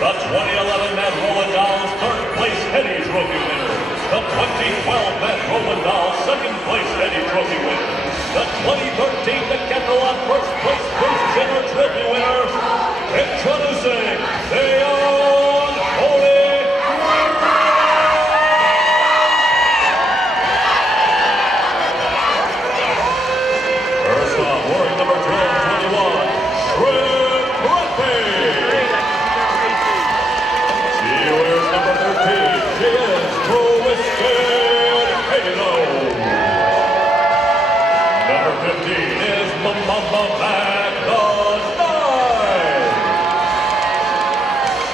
the 2011 Mad Rollin Dolls third place Eddie Trophy winner, the 2012 Mad Rollin Dolls second place Eddie Trophy winner, the 2013 Decathlon first place Bruce Jenner Trophy winner, introducing the Unholy. First off, wearing number 1221, she wears number 13. She is Twisted Halo. Number 15 is Mama Back the Night.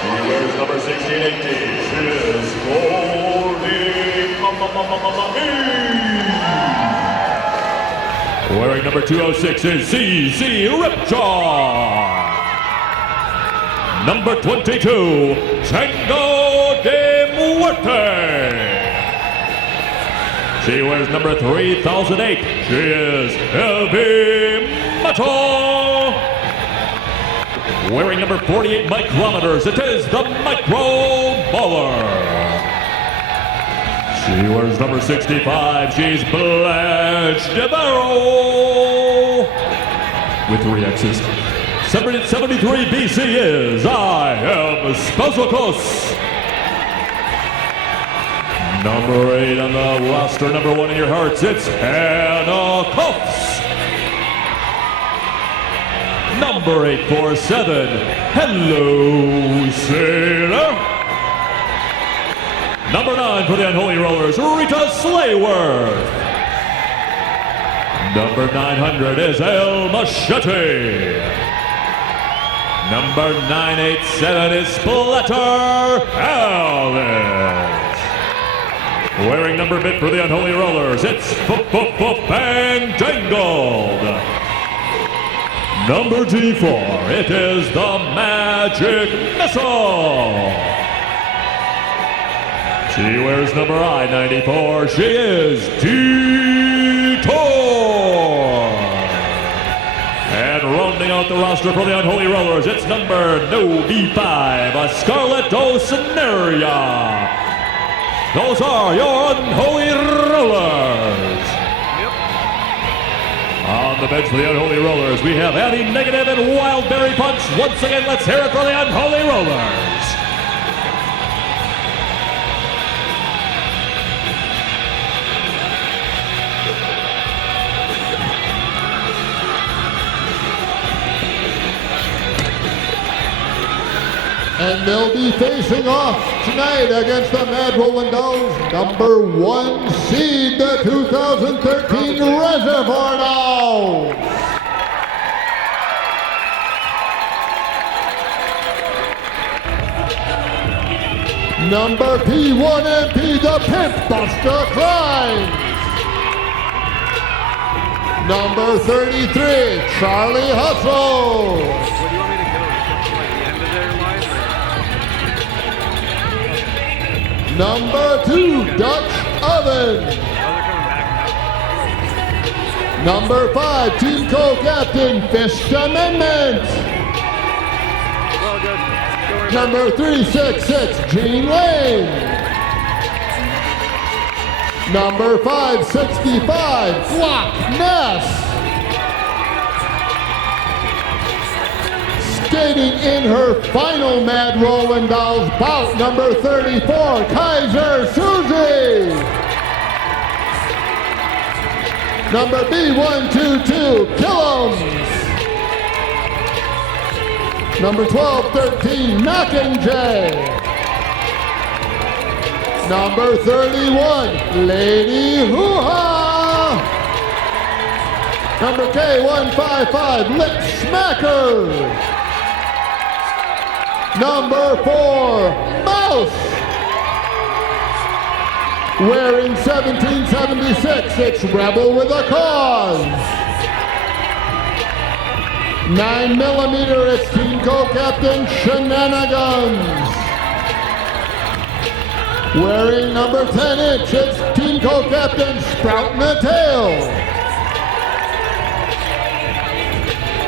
She wears number 1618. She is Goldie Wearing number 206 is CC Ripjaw. Number 22, Tango de Muerte. She wears number 3008. She is Heavy Metal. Wearing number 48 micrometers, it is the Micro Baller. She wears number 65. She's Blanche DeBarrow. With 3 X's. 73 BC is I Am Spousicos. Number 8 on the roster, number 1 in your hearts, it's Hannah Cuffs. Number 847, Hello Sailor. Number 9 for the Unholy Rollers, Rita Slayworth. Number 900 is El Machete. Number 987 is Splatter Elvis. Wearing number bit for the Unholy Rollers, it's Fandangled. Number G4, it is the Magic Missile. She wears number I-94, she is Detour. And rounding out the roster for the Unholy Rollers, it's number B5, a Scarlet Osneria. Those are your Unholy Rollers. Yep. On the bench for the Unholy Rollers, we have Anti Negative and Wildberry Punch. Once again, let's hear it for the Unholy Rollers. And they'll be facing off tonight against the Mad Rollin Dolls, number 1 seed, the 2013 Reservoir Dolls. Number P1MP, the Pimp Buster Klein. Number 33, Charlie Hustle. Number 2, Dutch Oven. Number 5, Team Co-Captain, Fist Amendment. Number 366, Gene Lane. Number 565, Flock Ness. Skating in her final Mad Rollin Dolls bout, number 34, Kaiser Susie. Number B122, Killums. Number 1213, Mockingjay. Number 31, Lady Hoo-Ha. Number K155, Lip Smacker. Number 4, Mouse. Wearing 1776, it's Rebel with a Cause. 9mm, it's Team Co-Captain Shenanigans. Wearing number 10-inch, it's Team Co-Captain Sproutin' a Tail.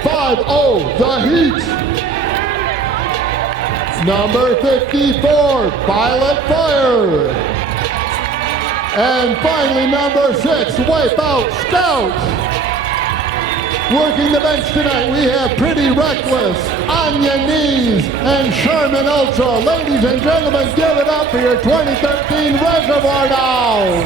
5-0, The Heat. number 54, Violet Fire. And finally, number 6, Wipeout Scout. Working the bench tonight, we have Pretty Reckless, Anya Knees, and Sherman Ultra. Ladies and gentlemen, give it up for your 2013 Reservoir Dolls.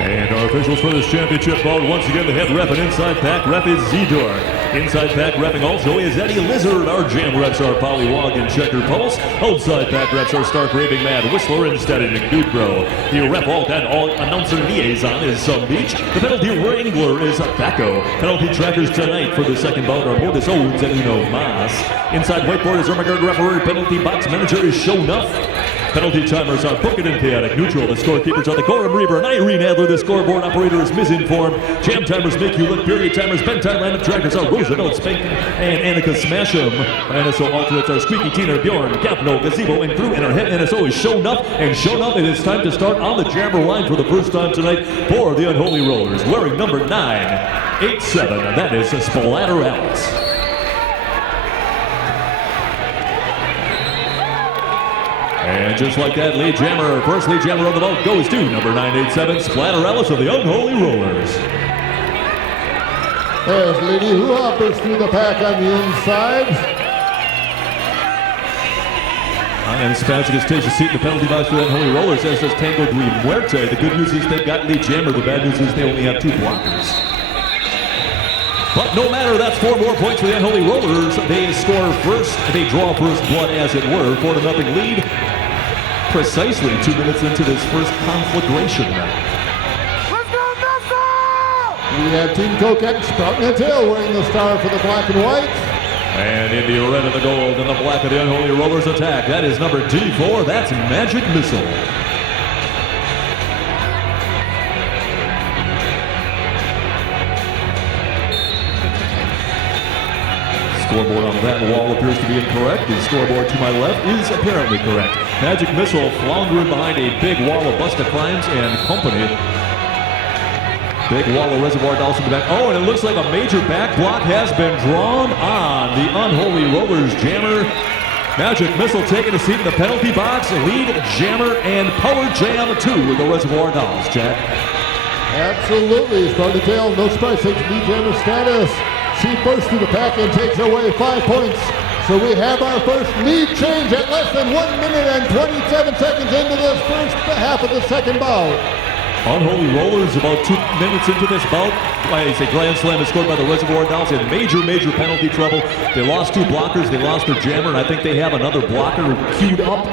And our officials for this championship bout, once again, the head ref and inside pack ref is Zedor. Inside pack repping also is Eddie Lizard. Our jam reps are Pollywog and Checker Pulse. Outside pack reps are Stark Raving Mad, Whistler, and Static McDude-Bro. The rep alt and all announcer liaison is Some Beach. The penalty wrangler is Thaco. Penalty trackers tonight for the second bout are Mortis Owens and Uno Mas. Inside whiteboard is Ermagerd referee. Penalty box manager is Show Nuff. Penalty timers are Bookin and Chaotic Neutral. The scorekeepers are the Gorham Reaver and Irene Adler. The scoreboard operator is Misinformed. Jam timers make you look. Period timers, bedtime lineup trackers are Roosevelt Spank and Annika Smash'em. NSO alternates are Squeaky Tina, Bjorn, Gapno, Gazebo, and crew. And our head NSO is Show Nuff. And Show Nuff, it is time to start on the jammer line for the first time tonight for the Unholy Rollers. Wearing number 987, and that is Splatter Alex. And just like that, lead jammer, first lead jammer of the bout goes to number 987, Splatter Ellis of the Unholy Rollers. There's Lady who hoppers through the pack on the inside. And Spazicus takes a seat in the penalty box for the Unholy Rollers, as does Tango de Muerte. The good news is they've got lead jammer. The bad news is they only have 2 blockers. But no matter, that's 4 more points for the Unholy Rollers. They score first, they draw first blood, as it were, 4-0 lead. Precisely 2 minutes into this first conflagration. We have Team Coquette sprouting a tail wearing the star for the black and white. And in the red and the gold and the black of the Unholy Rollers attack, that is number D4, that's Magic Missile. Scoreboard on that wall appears to be incorrect. The scoreboard to my left is apparently correct. Magic Missile floundering behind a big wall of Busta Crimes and company. Big wall of Reservoir Dolls in the back. Oh, and it looks like a major back block has been drawn on the Unholy Rollers jammer. Magic Missile taking a seat in the penalty box. Lead jammer and Power Jam 2 with the Reservoir Dolls, Jack. Absolutely. Start the tail. No surprise. Takes lead jammer status. She bursts through the pack and takes away 5 points. So we have our first lead change at less than 1 minute and 27 seconds into this first half of the second bout. Unholy Rollers about 2 minutes into this bout. I say Grand Slam is scored by the Reservoir Dolls in major penalty trouble. They lost 2 blockers, they lost their jammer, and I think they have another blocker queued up,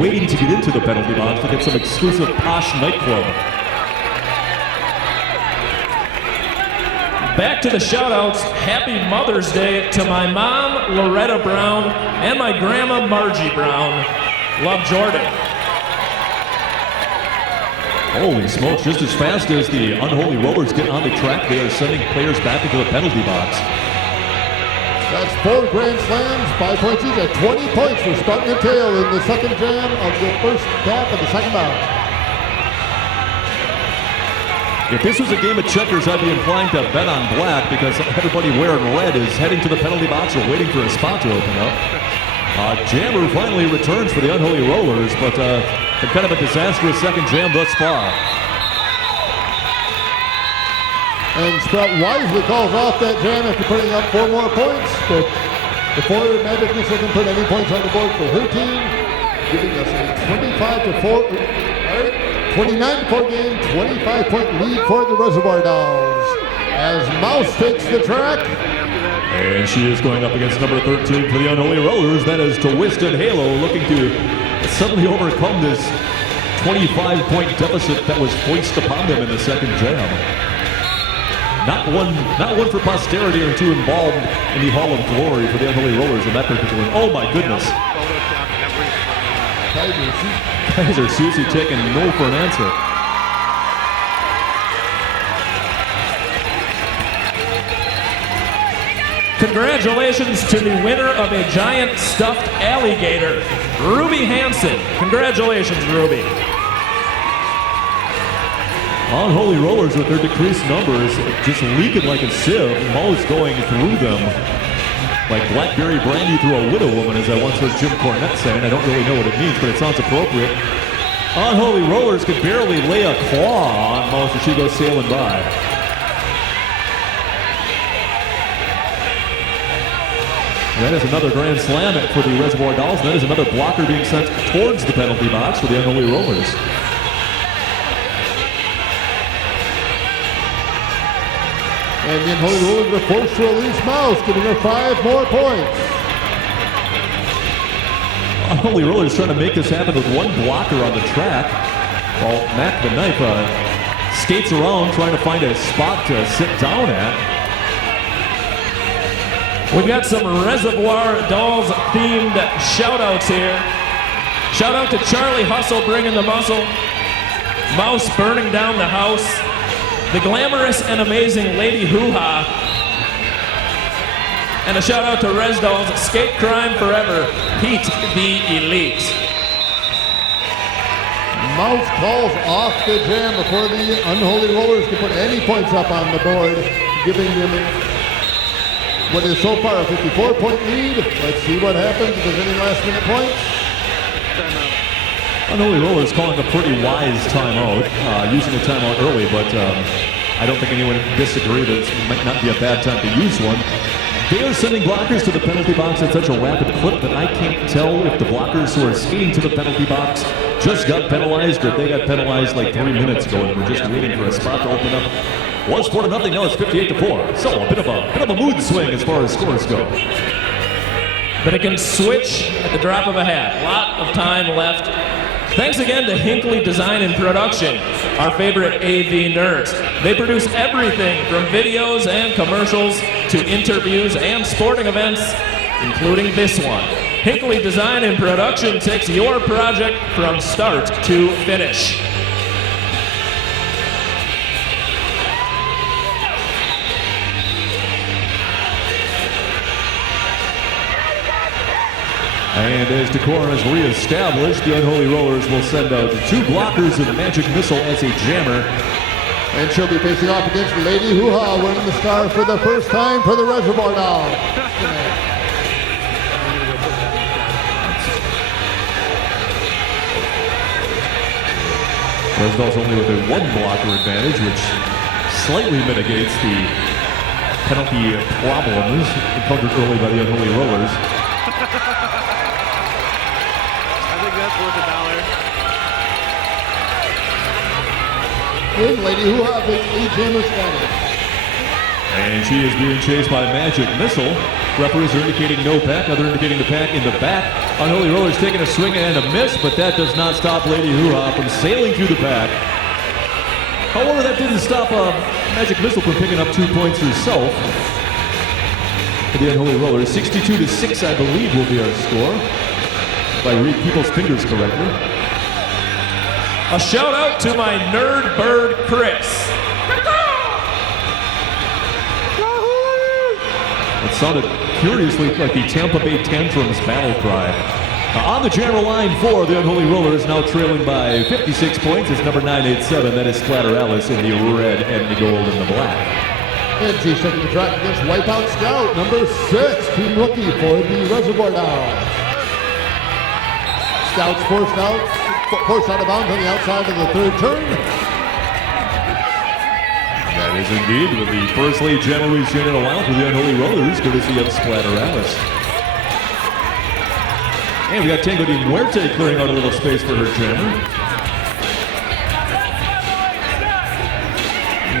waiting to get into the penalty box to get some exclusive posh nightclub. Back to the shout-outs. Happy Mother's Day to my mom, Loretta Brown, and my grandma, Margie Brown. Love, Jordan. Holy smokes, just as fast as the Unholy Rollers get on the track, they are sending players back into the penalty box. That's 4 Grand Slams, 5 points each, at 20 points for Spartan and Tail in the second jam of the first half of the second bout. If this was a game of checkers, I'd be inclined to bet on black because everybody wearing red is heading to the penalty box or waiting for a spot to open up. Jammer finally returns for the Unholy Rollers, but kind of a disastrous second jam thus far. And Sprout wisely calls off that jam after putting up 4 more points, but before Magic Missile can put any points on the board for her team, giving us a 29-4 game, 25-point lead for the Reservoir Dolls. As Mouse takes the track. And she is going up against number 13 for the Unholy Rollers. That is Twisted Halo, looking to suddenly overcome this 25-point deficit that was foisted upon them in the second jam. Not one for posterity or 2 involved in the Hall of Glory for the Unholy Rollers in that particular. Oh my goodness. Kaiser Susie taking no for an answer. Congratulations to the winner of a giant stuffed alligator, Ruby Hansen. Congratulations, Ruby. Unholy Rollers with their decreased numbers just leaking like a sieve. Mo's going through them like blackberry brandy through a widow woman, as I once heard Jim Cornette saying. I don't really know what it means, but it sounds appropriate. Unholy Rollers could barely lay a claw on Mo as she goes sailing by. And that is another grand slam for the Reservoir Dolls. And that is another blocker being sent towards the penalty box for the Unholy Rollers. And the Unholy Rollers were forced to release Mouse, giving her 5 more points. Unholy Rollers trying to make this happen with one blocker on the track, while Mac the Knife skates around trying to find a spot to sit down at. We've got some Reservoir Dolls themed shout outs here. Shout out to Charlie Hustle bringing the muscle, Mouse burning down the house, the glamorous and amazing Lady Hoo-Ha, and a shout out to Res Dolls, Skate Crime Forever, Pete the Elite. Mouse calls off the jam before the Unholy Rollers can put any points up on the board, giving them what is so far a 54-point lead. Let's see what happens if there's any last-minute points. Unholy Rollers calling a pretty wise timeout, using a timeout early, but I don't think anyone would disagree that it might not be a bad time to use one. They are sending blockers to the penalty box at such a rapid clip that I can't tell if the blockers who are skating to the penalty box just got penalized or if they got penalized like 3 minutes ago and were just waiting for a spot to open up. Was 4-0, now it's 58-4. So a bit of a mood swing as far as scores go. But it can switch at the drop of a hat. A lot of time left. Thanks again to Hinckley Design and Production, our favorite AV nerds. They produce everything from videos and commercials to interviews and sporting events, including this one. Hinckley Design and Production takes your project from start to finish. And as decorum is reestablished, the Unholy Rollers will send out 2 blockers of the Magic Missile as a jammer. And she'll be facing off against Lady Hoo-Ha, winning the star for the first time for the Reservoir Dolls. Res Dolls only with a 1 blocker advantage, which slightly mitigates the penalty problems encountered early by the Unholy Rollers. With Lady Hoo-Ha takes lead jammer status. And she is being chased by Magic Missile. Referees are indicating no pack, other indicating the pack in the back. Unholy Rollers taking a swing and a miss, but that does not stop Lady Hoo-Ha from sailing through the pack. However, that didn't stop Magic Missile from picking up 2 points herself. For the Unholy Rollers, 62-6, I believe, will be our score, if I read people's fingers correctly. A shout out to my nerd bird, Chris. It sounded curiously like the Tampa Bay Tantrums battle cry. On the jammer line for the Unholy Rollers, now trailing by 56 points, is number 987. That is Splatter Alice in the red and the gold and the black. And she's taking the track against Wipeout Scout, number 6, team rookie for the Reservoir Dolls. Scout's forced out of bounds on the outside of the 3rd turn. That is indeed with the first lead jammer we've seen in a while for the Unholy Rollers, courtesy of Splatter Alice. And we got Tango de Muerte clearing out a little space for her jammer.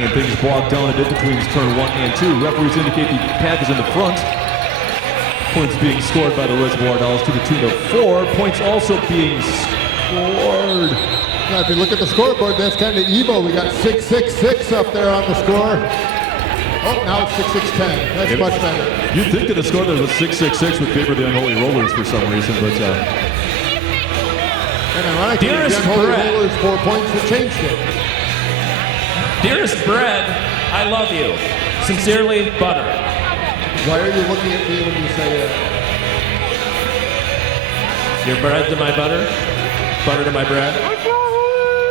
And things bogged down a bit between turn 1 and 2. Referees indicate the pack is in the front. Points being scored by the Reservoir Dolls to the tune of 4. Points also being scored. Now, if you look at the scoreboard, that's kind of evil. We got 6-6-6 up there on the score. Oh, now it's 6-6-10. That's much better. You'd think that a score that was 6-6-6 would favor the Unholy Rollers for some reason, but... And ironically, the Unholy Rollers 4 points that changed it. Dearest Bread, I love you. Sincerely, Butter. Why are you looking at me when you say it? Your bread to my butter, butter to my bread.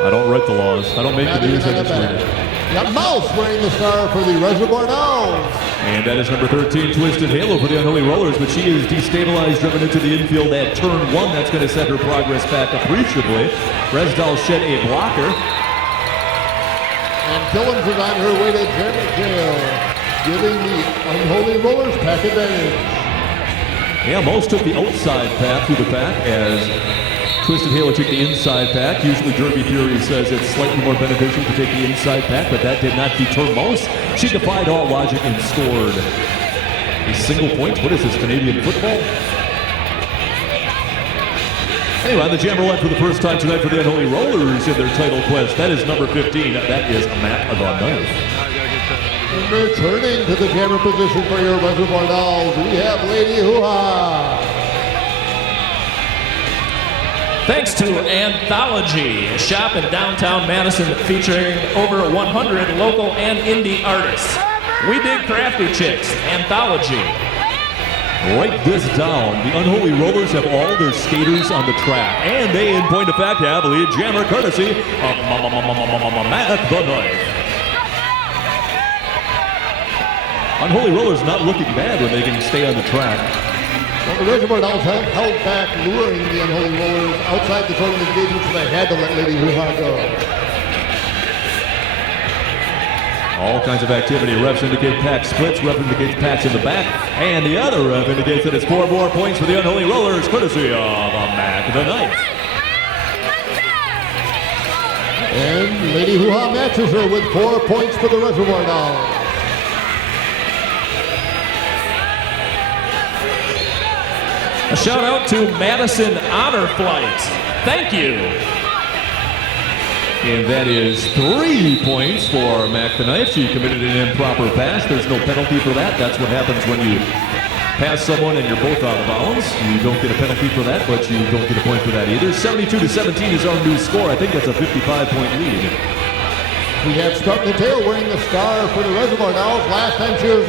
I don't write the laws. I don't make Not the news, even I on the just read back. it. Got Mouse wearing the star for the Reservoir Dolls. And that is number 13, Twisted Halo for the Unholy Rollers, but she is destabilized, driven into the infield at turn 1. That's going to set her progress back appreciably. Resdal shed a blocker. And Killens is on her way to jail, giving the Unholy Rollers pack advantage. Yeah, most took the outside path through the pack as Twisted Halo took the inside pack. Usually Derby Fury says it's slightly more beneficial to take the inside pack, but that did not deter most. She defied all logic and scored a single point. What is this, Canadian football? Anyway, the Jammer went for the first time tonight for the Unholy Rollers in their title quest. That is number 15. That is Matt the Knife. And returning to the Jammer position for your Reservoir Dolls, we have Lady Hoo-Ha. Thanks to Anthology, a shop in downtown Madison featuring over 100 local and indie artists. We dig crafty chicks. Anthology. Write this down. The Unholy Rollers have all their skaters on the track. And they, in point of fact, have lead jammer courtesy of Matt the Knife. Unholy Rollers not looking bad when they can stay on the track. Well, the Reservoir Dolls have held back, luring the Unholy Rollers outside the tournament engagement, so they had to let Lady Hoo-Ha go. All kinds of activity. Refs indicate pack splits. Ref indicates packs in the back. And the other ref indicates that it's 4 more points for the Unholy Rollers, courtesy of Mac the Knife. And Lady Hoo-Ha matches her with 4 points for the Reservoir Dolls. A shout out to Madison Honor Flight. Thank you. And that is 3 points for Mac the Knife. She committed an improper pass. There's no penalty for that. That's what happens when you pass someone and you're both out of bounds. You don't get a penalty for that, but you don't get a point for that either. 72-17 is our new score. I think that's a 55-point lead. We have Strut the Tail wearing the star for the Reservoir Dolls. Last time she took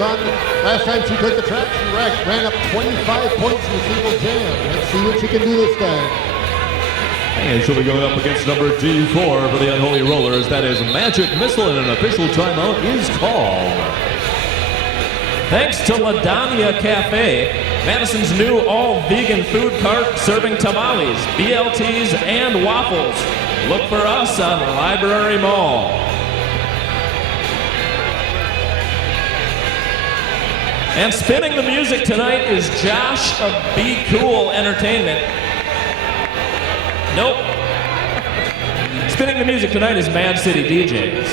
the track, she ran up 25 points in a single jam. Let's see what she can do this time. And she'll be going up against number D4 for the Unholy Rollers. That is Magic Missile, and an official timeout is called. Thanks to LaDania Cafe, Madison's new all-vegan food cart serving tamales, BLTs, and waffles. Look for us on Library Mall. And spinning the music tonight is Josh of Be Cool Entertainment. Nope. Spinning the music tonight is Mad City DJs.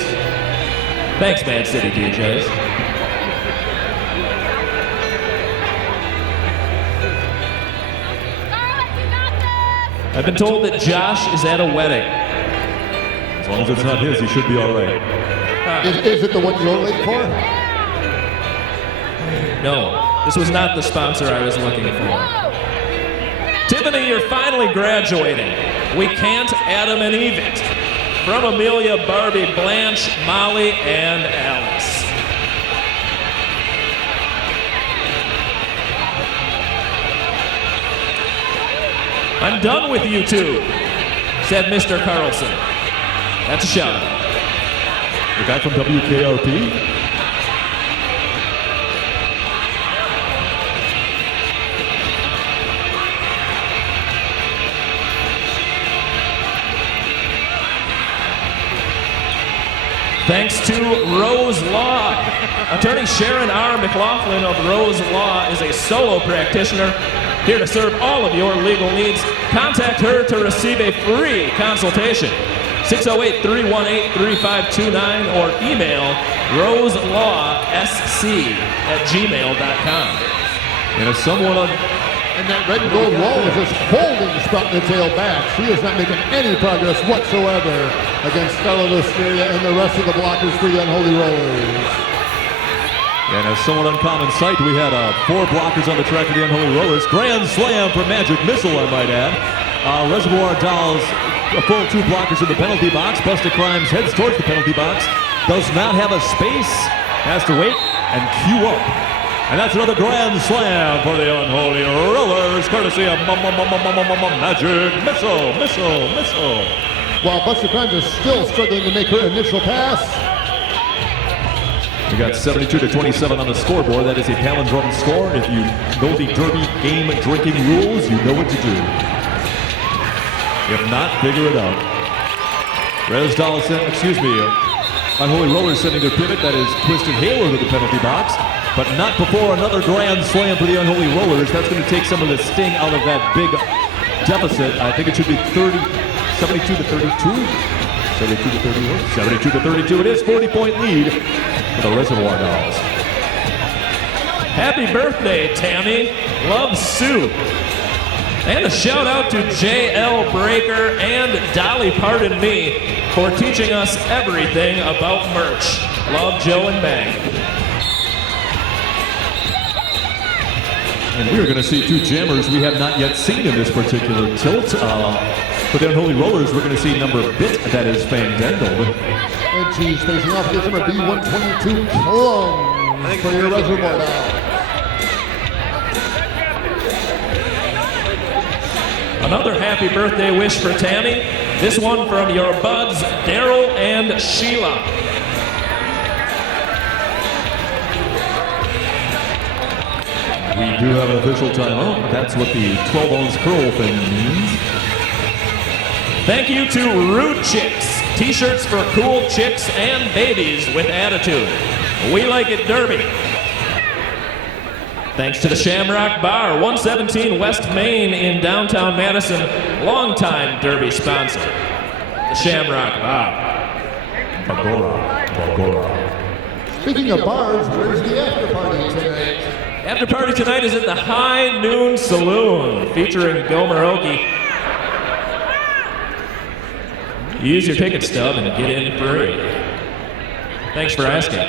Thanks, Mad City DJs. I've been told that Josh is at a wedding. As long as it's not his, he should be all right. Is it the one you're late for? No, this was not the sponsor I was looking for. Tiffany, you're finally graduating. We can't Adam and Eve it. From Amelia, Barbie, Blanche, Molly, and Alice. I'm done with you two, said Mr. Carlson. That's a shout out. The guy from WKRP? Thanks to Rose Law. Attorney Sharon R. McLaughlin of Rose Law is a solo practitioner here to serve all of your legal needs. Contact her to receive a free consultation. 608-318-3529 or email roselawsc@gmail.com. And if someone And that red and gold wall is just holding Strut the Tail back. She is not making any progress whatsoever against Scarlet Osteria and the rest of the blockers for the Unholy Rollers. And a somewhat uncommon sight, we had 4 blockers on the track of the Unholy Rollers. Grand slam for Magic Missile, I might add. Reservoir Dolls, a full 2 blockers in the penalty box. Busted Crimes heads towards the penalty box. Does not have a space. Has to wait and queue up. And that's another grand slam for the Unholy Rollers, courtesy of Magic Missile. while Buster Crimes is still struggling to make her initial pass. We got 72-27 on the scoreboard. That is a palindrome score. If you know the Derby game drinking rules, you know what to do. If not, figure it out. Unholy Rollers sending their pivot. That is Twisted Halo to the penalty box. But not before another grand slam for the Unholy Rollers. That's going to take some of the sting out of that big deficit. I think it should be 72-32. 72-32. It is 40-point lead for the Reservoir Dolls. Happy birthday, Tammy. Love Sue. And a shout out to JL Breaker and Dolly Pardon Me for teaching us everything about merch. Love, Joe and Bang. And we're going to see two jammers we have not yet seen in this particular tilt. For the Unholy Rollers, we're going to see number bit, that is Fandangled. And she's facing off against number B122 Plum for your Reservoir Dolls. Another happy birthday wish for Tammy. This one from your buds, Daryl and Sheila. We do have an official timeout. That's what the 12-ounce curl thing means. Thank you to Rude Chicks. T-shirts for cool chicks and babies with attitude. We like it Derby. Thanks to the Shamrock Bar, 117 West Main in downtown Madison. Longtime Derby sponsor. The Shamrock Bar. Bagora. Speaking of bars, where's the after party tonight? After party tonight is at the High Noon Saloon, featuring Gomeroki. Use your ticket stub and get in free. Thanks for asking.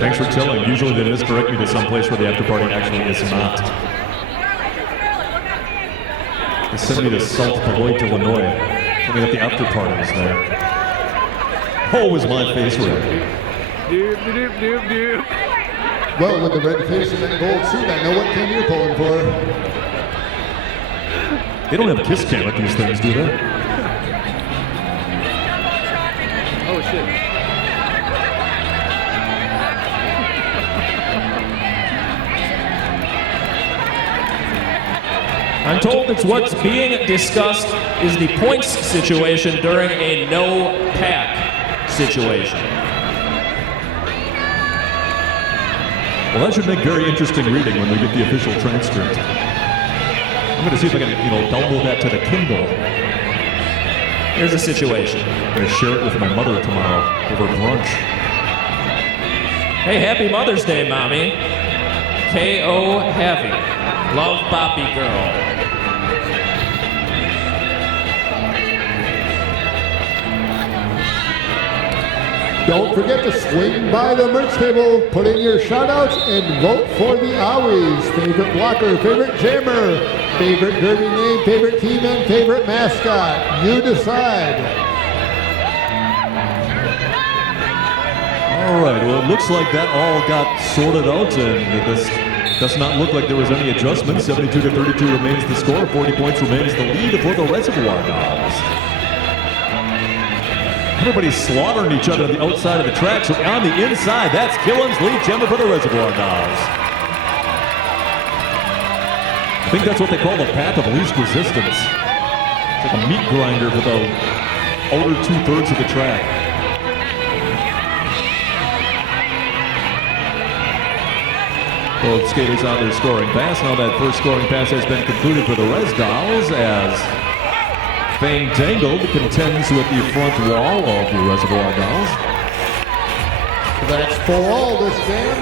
Thanks for telling. Usually they misdirect me to some place where the after party actually is not. They sent me to South Beloit, Illinois. Told me that the after party is there. Oh, is my face red? Well, with the red face and that gold suit, I know what team you're pulling for. They don't have kiss cam at these things, do they? Oh, shit. I'm told that what's being discussed is the points situation during a no-pack situation. Well, that should make very interesting reading when we get the official transcript. I'm going to see if I can, download that to the Kindle. Here's the situation. I'm going to share it with my mother tomorrow over brunch. Hey, happy Mother's Day, Mommy. K.O. Heavy. Love, Boppy Girl. Don't forget to swing by the merch table, put in your shout-outs, and vote for the Owies. Favorite blocker, favorite jammer, favorite derby name, favorite team, and favorite mascot. You decide. All right, well, it looks like that all got sorted out, and this does not look like there was any adjustment. 72-32 remains the score. 40 points remains the lead for the Reservoir Dolls. Everybody's slaughtering each other on the outside of the track, so on the inside, that's Killen's lead jammer for the Reservoir Dolls. I think that's what they call the path of least resistance. It's like a meat grinder for the outer two-thirds of the track. Both skaters on their scoring pass. Now that first scoring pass has been concluded for the Res Dolls as Fandangled contends with the front wall of the Reservoir Dolls. That's for all this game.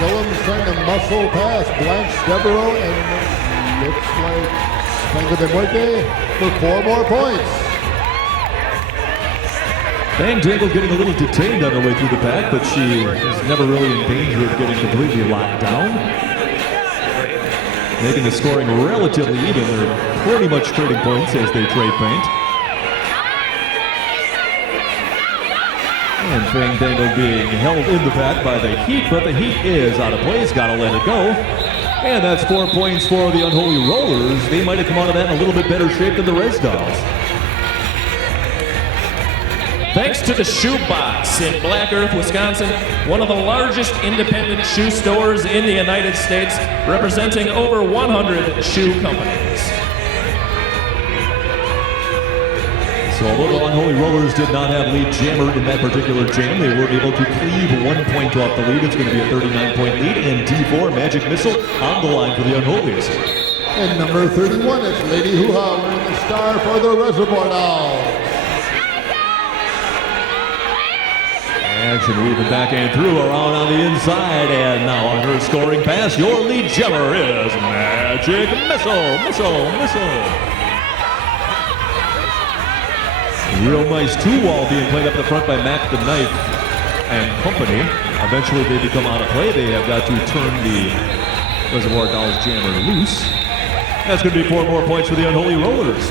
Killen's trying to muscle past Blanche Devereaux, and looks like Tango de Muerte for 4 more points. Fandangled getting a little detained on her way through the pack, but she is never really in danger of getting completely locked down. Making the scoring relatively even. They're pretty much trading points as they trade paint. And Fandangled being held in the pack by the Heat, but the Heat is out of place. Gotta let it go. And that's 4 points for the Unholy Rollers. They might have come out of that in a little bit better shape than the Res Dolls. Thanks to the Shoe Box in Black Earth, Wisconsin, one of the largest independent shoe stores in the United States, representing over 100 shoe companies. So although the Unholy Rollers did not have lead jammer in that particular jam, they were able to cleave 1 point off the lead. It's going to be a 39-point lead, and D4 Magic Missile on the line for the Unholies. And number 31 is Lady Hoo-Ha wearing the star for the Reservoir Dolls. Action weaving back and through around on the inside, and now on her scoring pass, your lead jammer is Magic Missile. Real nice two-wall being played up the front by Mac the Knife and company. Eventually they become out of play. They have got to turn the Reservoir Dolls jammer loose. That's going to be 4 more points for the Unholy Rollers.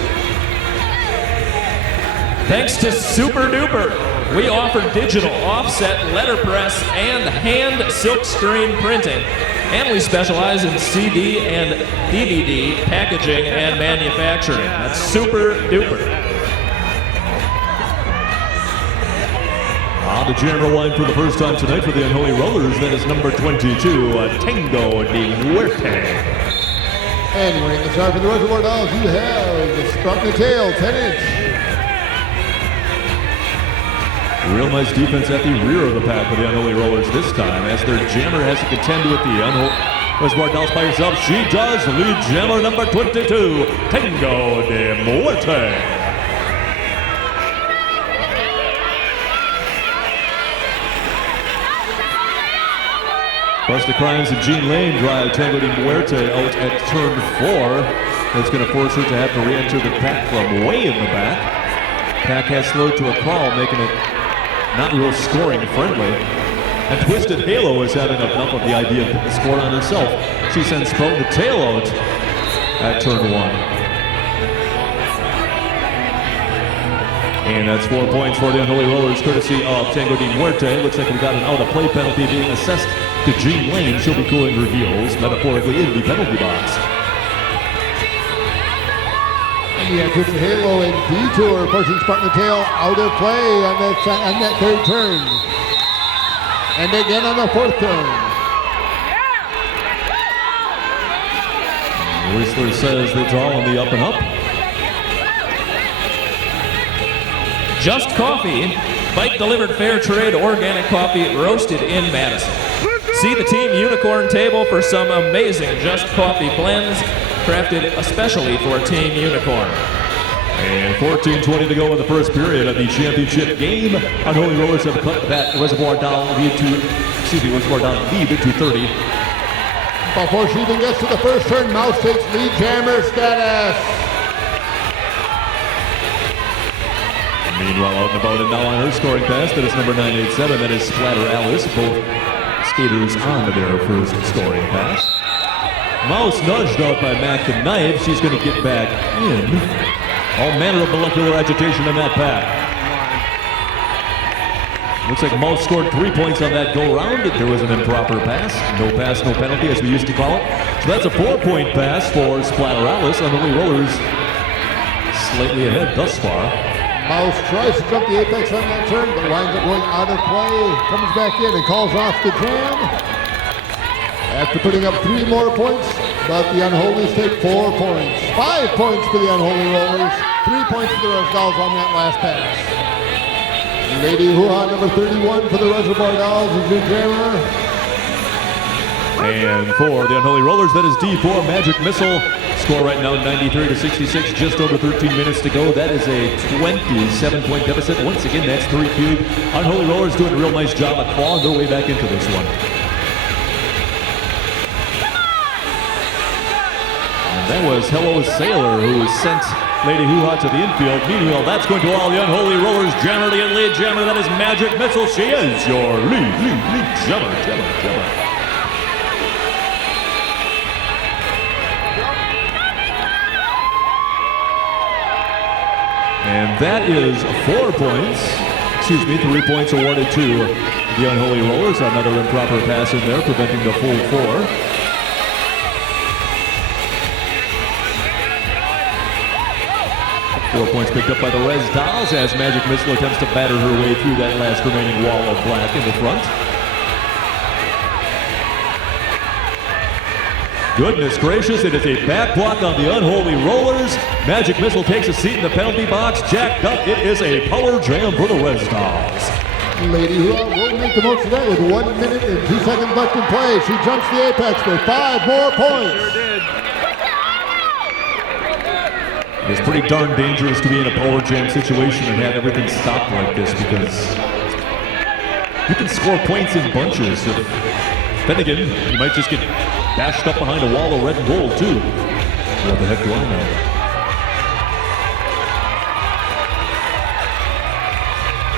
Thanks to Super Duper, we offer digital, offset, letterpress, and hand silkscreen printing. And we specialize in CD and DVD packaging and manufacturing. That's Super Duper. On the jammer line for the first time tonight for the Unholy Rollers, that is number 22, Tango de Muerte. And wearing the star for the Reservoir Dolls, you have the Strut in the Tail, 10-inch. Real nice defense at the rear of the pack for the Unholy Rollers this time, as their jammer has to contend with the Reservoir Dolls by herself. She does. Lead jammer number 22, Tango de Muerte. Busta Crimes and Jean Lane drive Tango de Muerte out at turn 4. That's going to force her to have to re-enter the pack from way in the back. Pack has slowed to a crawl, making it not real scoring friendly. And Twisted Halo is having enough of the idea of scoring on herself. She sends Pro the tail out at turn 1. And that's 4 points for the Unholy Rollers, courtesy of Tango de Muerte. Looks like we got an out-of-play penalty being assessed to Jean Lane. She'll be cooling her heels, metaphorically, in the penalty box. And you have Twisted Halo and Detour pushing Strut in the Tail out of play on that third turn. And again on the fourth turn. Whistler says it's all on the up and up. Just Coffee, bike-delivered fair trade organic coffee roasted in Madison. See the Team Unicorn table for some amazing Just Coffee blends crafted especially for Team Unicorn. And 14:20 to go in the first period of the championship game. Unholy Rollers have cut that Reservoir Doll lead to 30. Before she even gets to the first turn, Mouse takes lead jammer status. Meanwhile, out and about and now on her scoring pass, that is number 987, that is Splatter Alice, both skaters on their first scoring pass. Mouse nudged out by Mac the Knife. She's going to get back in. All manner of molecular agitation in that pack. Looks like Mouse scored 3 points on that go-round. There was an improper pass, no penalty, as we used to call it. So that's a 4-point pass for Splatter Alice. Unholy Rollers slightly ahead thus far. Mouse tries to jump the apex on that turn, but winds up going out of play. Comes back in and calls off the jam. After putting up 3 more points, but the Unholies take 4 points. 5 points for the Unholy Rollers. 3 points for the Res Dolls on that last pass. Lady Hoo-Ha number 31 for the Reservoir Dolls is your jammer. And for the Unholy Rollers, that is D4 Magic Missile. Score right now 93-66, just over 13 minutes to go. That is a 27-point deficit. Once again, that's 3 cube. Unholy Rollers doing a real nice job of clawing their way back into this one. And that was Hello Sailor, who sent Lady Hoo-Ha to the infield. Meanwhile, that's going to all the Unholy Rollers. Jammer to your lead jammer. That is Magic Missile. She is your lead jammer. And that is 4 points. 3 points awarded to the Unholy Rollers. Another improper pass in there, preventing the full 4. 4 points picked up by the Res Dolls as Magic Missile attempts to batter her way through that last remaining wall of black in the front. Goodness gracious, it is a back block on the Unholy Rollers. Magic Missile takes a seat in the penalty box. Jacked up, it is a power jam for the Res Dolls. Lady Hua will make the most of that with 1 minute and 2 seconds left in play. She jumps the apex for 5 more points. Sure did. It's pretty darn dangerous to be in a power jam situation and have everything stopped like this because you can score points in bunches. Then again, you might just get bashed up behind a wall of red and gold too. What the heck do I know?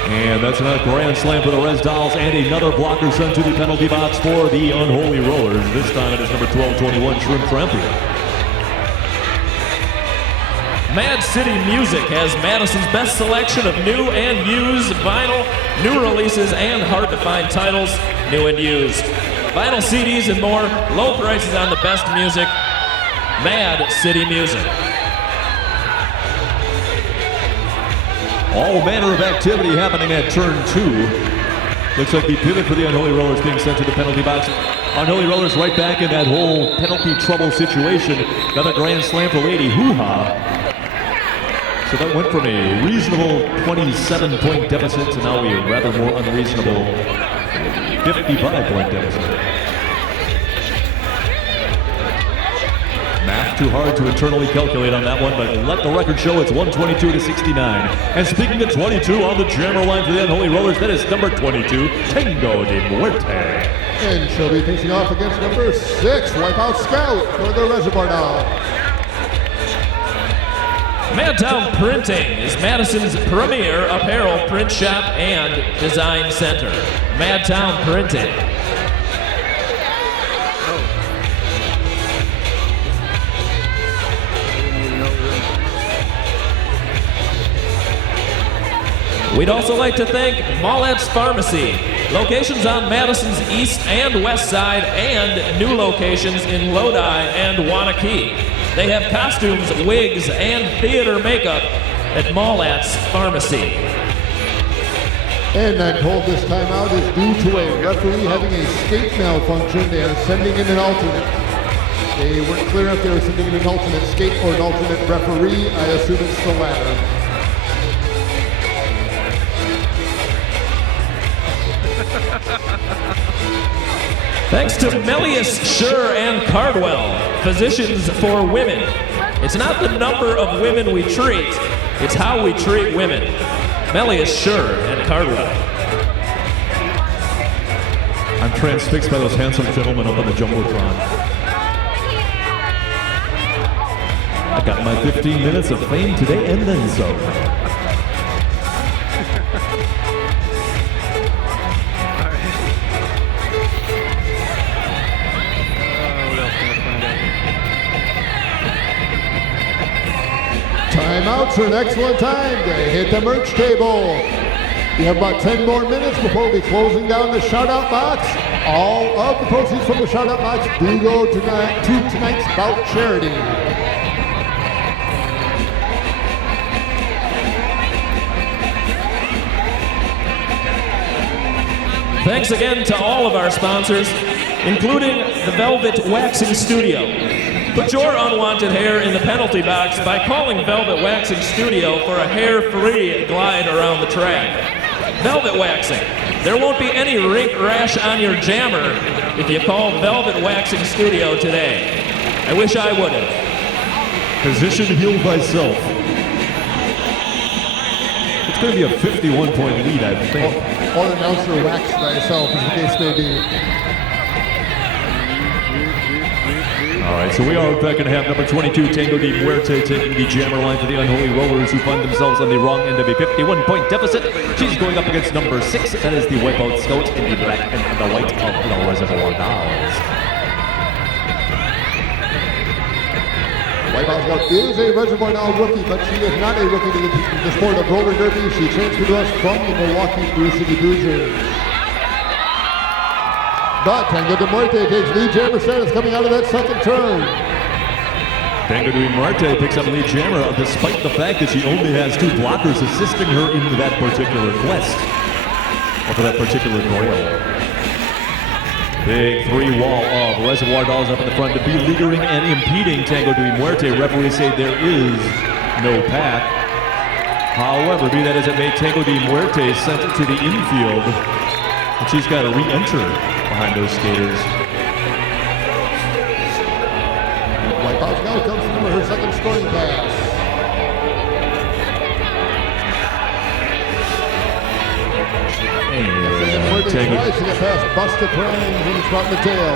And that's another grand slam for the Res Dolls and another blocker sent to the penalty box for the Unholy Rollers. This time it is number 1221, Shrimp Trampier. Mad City Music has Madison's best selection of new and used vinyl, new releases, and hard-to-find titles, new and used. Vinyl CDs and more, low prices on the best music. Mad City Music. All manner of activity happening at turn 2. Looks like the pivot for the Unholy Rollers being sent to the penalty box. Unholy Rollers right back in that whole penalty trouble situation. Another grand slam for Lady Hoo-Ha. So that went from a reasonable 27-point deficit to now a rather more unreasonable 55-point deficit. Math too hard to internally calculate on that one, but let the record show it's 122-69. And speaking of 22, on the jammer line for the Unholy Rollers, that is number 22, Tango de Muerte. And she'll be facing off against number 6, Wipeout Scout for the Reservoir Dolls. Madtown Printing is Madison's premier apparel print shop and design center. Madtown Printing. We'd also like to thank Mallett's Pharmacy. Locations on Madison's east and west side and new locations in Lodi and Wanakee. They have costumes, wigs, and theater makeup at Mallett's Pharmacy. And I'm told this timeout is due to a referee having a skate malfunction. They are sending in an alternate. They weren't clear if they were sending in an alternate skate or an alternate referee. I assume it's the latter. Thanks to Melius, Schur, and Cardwell, physicians for women. It's not the number of women we treat, it's how we treat women. Melius, Schur, and Cardwell. I'm transfixed by those handsome gentlemen up on the Jumbotron. I got my 15 minutes of fame today and then some. Timeouts are an excellent time to hit the merch table. We have about 10 more minutes before we'll be closing down the shout-out box. All of the proceeds from the shout-out box do go to tonight's bout charity. Thanks again to all of our sponsors, including the Velvet Waxing Studio. Put your unwanted hair in the penalty box by calling Velvet Waxing Studio for a hair-free glide around the track. Velvet Waxing. There won't be any rink rash on your jammer if you call Velvet Waxing Studio today. I wish I would have. Position heal thyself. It's going to be a 51-point lead, I think. Or announcer wax thyself, as the case may be. All right, so we are back going to have number 22, Tango de Muerte, taking the jammer line for the Unholy Rollers, who find themselves on the wrong end of a 51-point deficit. She's going up against number 6, that is the Wipeout Scout in the black and the white of the Reservoir Dolls. Wipeout Scout is a Reservoir Doll rookie, but she is not a rookie to the sport of roller derby. She transferred to us from the Milwaukee Brew City Bruisers. But Tango de Muerte takes lead jammer status coming out of that second turn. Tango de Muerte picks up lead jammer despite the fact that she only has 2 blockers assisting her in that particular quest. Or for that particular grail. Big 3-wall of Reservoir Dolls up in the front to beleaguering and impeding Tango de Muerte. Referees say there is no pack. However, be that as it may, Tango de Muerte sent it to the infield. And she's got to re-enter behind those skaters. Wipeout Scout comes from her second scoring pass. And Tango tries to get past Busted Prangs and spot the tail.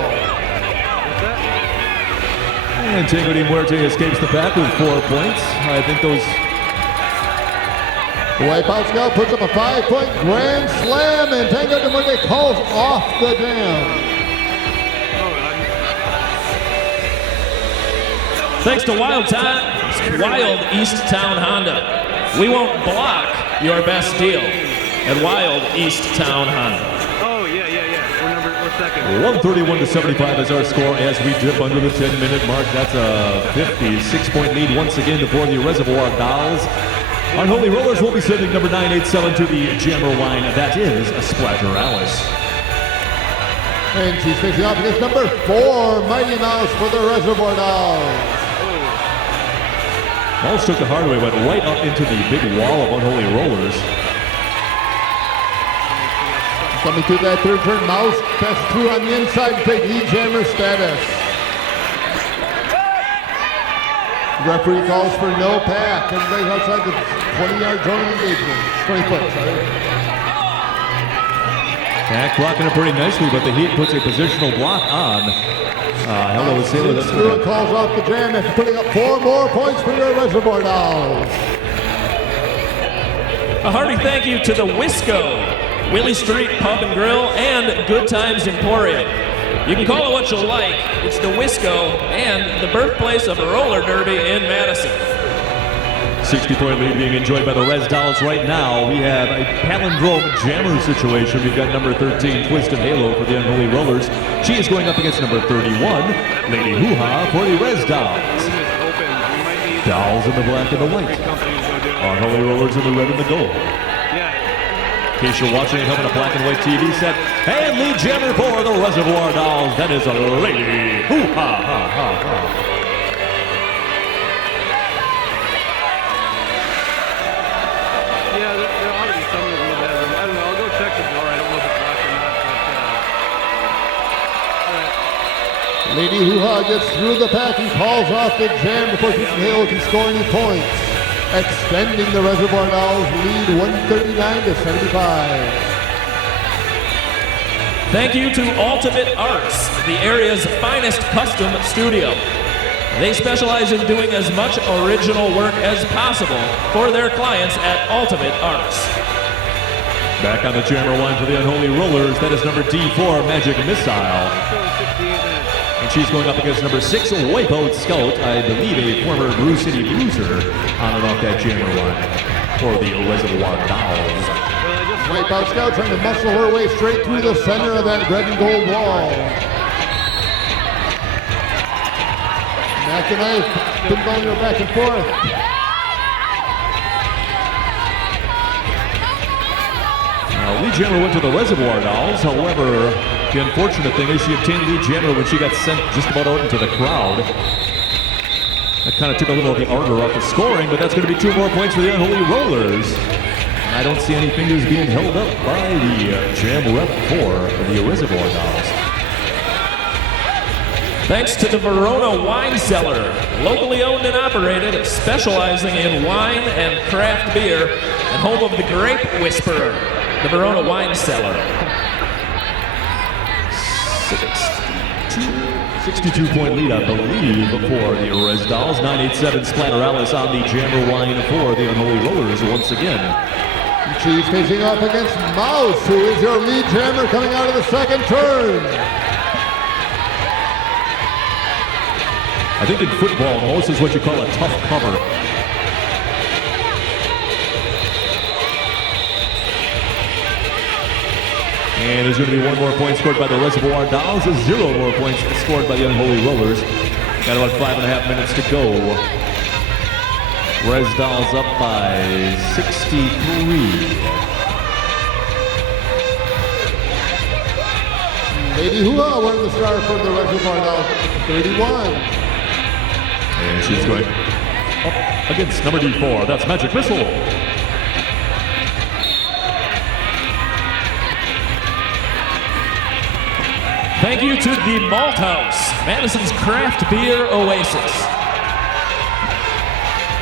And Tango de Muerte escapes the pack with 4 points. I think those... Wipeout Scout puts up a 5-point grand slam, and Tango de Muerte calls off the jam. Thanks to Wild East Town Honda. We won't block your best deal at Wild East Town Honda. Oh, yeah. We're second. 131-75 is our score as we dip under the 10-minute mark. That's a 56-point lead once again for the Reservoir Dolls. Unholy Rollers will be sending number 987 to the jammer line. That is a Splatter Alice. And she's facing off against number 4, Mighty Mouse for the Reservoir Dolls. Mouse took the hard way, went right up into the big wall of Unholy Rollers. Coming through that third turn, Mouse tests through on the inside to take lead jammer status. Referee calls for no pack. Everybody's outside the 20-yard zone of engagement. 20 foot, sorry. Pack blocking it pretty nicely, but the Heat puts a positional block on. Hello, Sailor. That's through and calls off the jam after putting up 4 more points for the Reservoir Dolls. A hearty thank you to the Wisco, Willie Street Pub and Grill, and Good Times Emporium. You can call it what you like. It's the Wisco and the birthplace of roller derby in Madison. 60-point lead being enjoyed by the Res Dolls right now. We have a palindrome jammer situation. We've got number 13, Twisted Halo for the Unholy Rollers. She is going up against number 31, Lady Hoo-Ha for the Res Dolls. Dolls in the black and the white. Unholy Rollers in the red and the gold. In case you're watching at home on a black and white TV set, and lead jammer for the Reservoir Dolls, that is a Lady Hoo-Ha. Yeah, there ought to be something a little bit. I don't know. I'll go check the door. I don't know if it's locked or not. But, Lady Hoo-Ha gets through the pack and calls off the jam before Twisted Halo can score any points, extending the Reservoir Dolls lead 139-75. Thank you to Ultimate Arts, the area's finest custom studio. They specialize in doing as much original work as possible for their clients at Ultimate Arts. Back on the jammer line for the Unholy Rollers, that is number D4, Magic Missile. And she's going up against number 6, Wipeout Scout, I believe a former Brew City Bruiser, on and off that jammer line for the Reservoir Dolls. Wipeout Scout trying to muscle her way straight through the center of that red and gold wall. Back and knife, been going back and forth. Now, lead jammer went to the Reservoir Dolls. However, the unfortunate thing is she obtained lead jammer when she got sent just about out into the crowd. That kind of took a little of the ardor off the scoring, but that's going to be 2 more points for the Unholy Rollers. I don't see any fingers being held up by the jam rep for the Reservoir Dolls. Thanks to the Verona Wine Cellar, locally owned and operated, specializing in wine and craft beer, and home of the Grape Whisperer, the Verona Wine Cellar. 62-point lead, I believe, for the Res Dolls. 987 Splatter Alice on the jammer line for the Unholy Rollers once again. She's facing off against Mouse, who is your lead jammer coming out of the second turn. I think in football, Mouse is what you call a tough cover. And there's going to be 1 more point scored by the Reservoir Dolls, 0 more points scored by the Unholy Rollers. Got about 5.5 minutes to go. Res Dolls up by 63. Lady Hoo-Ha wearing the star for the Reservoir Dolls, 31. And she's going up against number D4. That's Magic Missile. Thank you to the Malt House, Madison's craft beer oasis.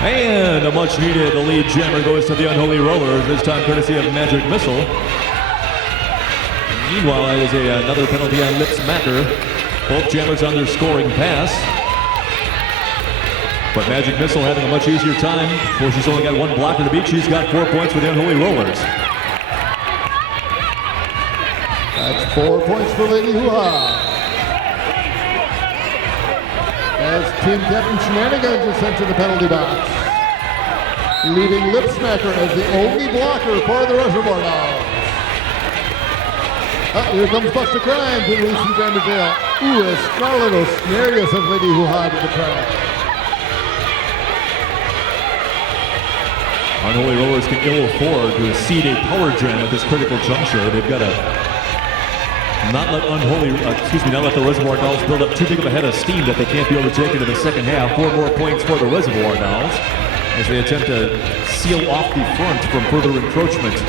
And a much needed lead jammer goes to the Unholy Rollers, this time courtesy of Magic Missile. Meanwhile, that is another penalty on Lips Macker. Both jammers on their scoring pass. But Magic Missile having a much easier time. Well, she's only got one blocker to beat. She's got 4 points for the Unholy Rollers. That's 4 points for Lady Hoo-Ha. As Team Captain Shenanigans is sent to the penalty box, leaving Lip Smacker as the only blocker for the Reservoir Dolls. Here comes Buster Crime to release from Grand Jail. Ooh, a Scarlet O'Snarius of Lady Hoo-Ha to the track. Unholy Rollers can ill afford to cede a power jam at this critical juncture. They've got to not let not let the Reservoir Dolls build up too big of a head of steam that they can't be overtaken in the second half. 4 more points for the Reservoir Dolls as they attempt to seal off the front from further encroachment.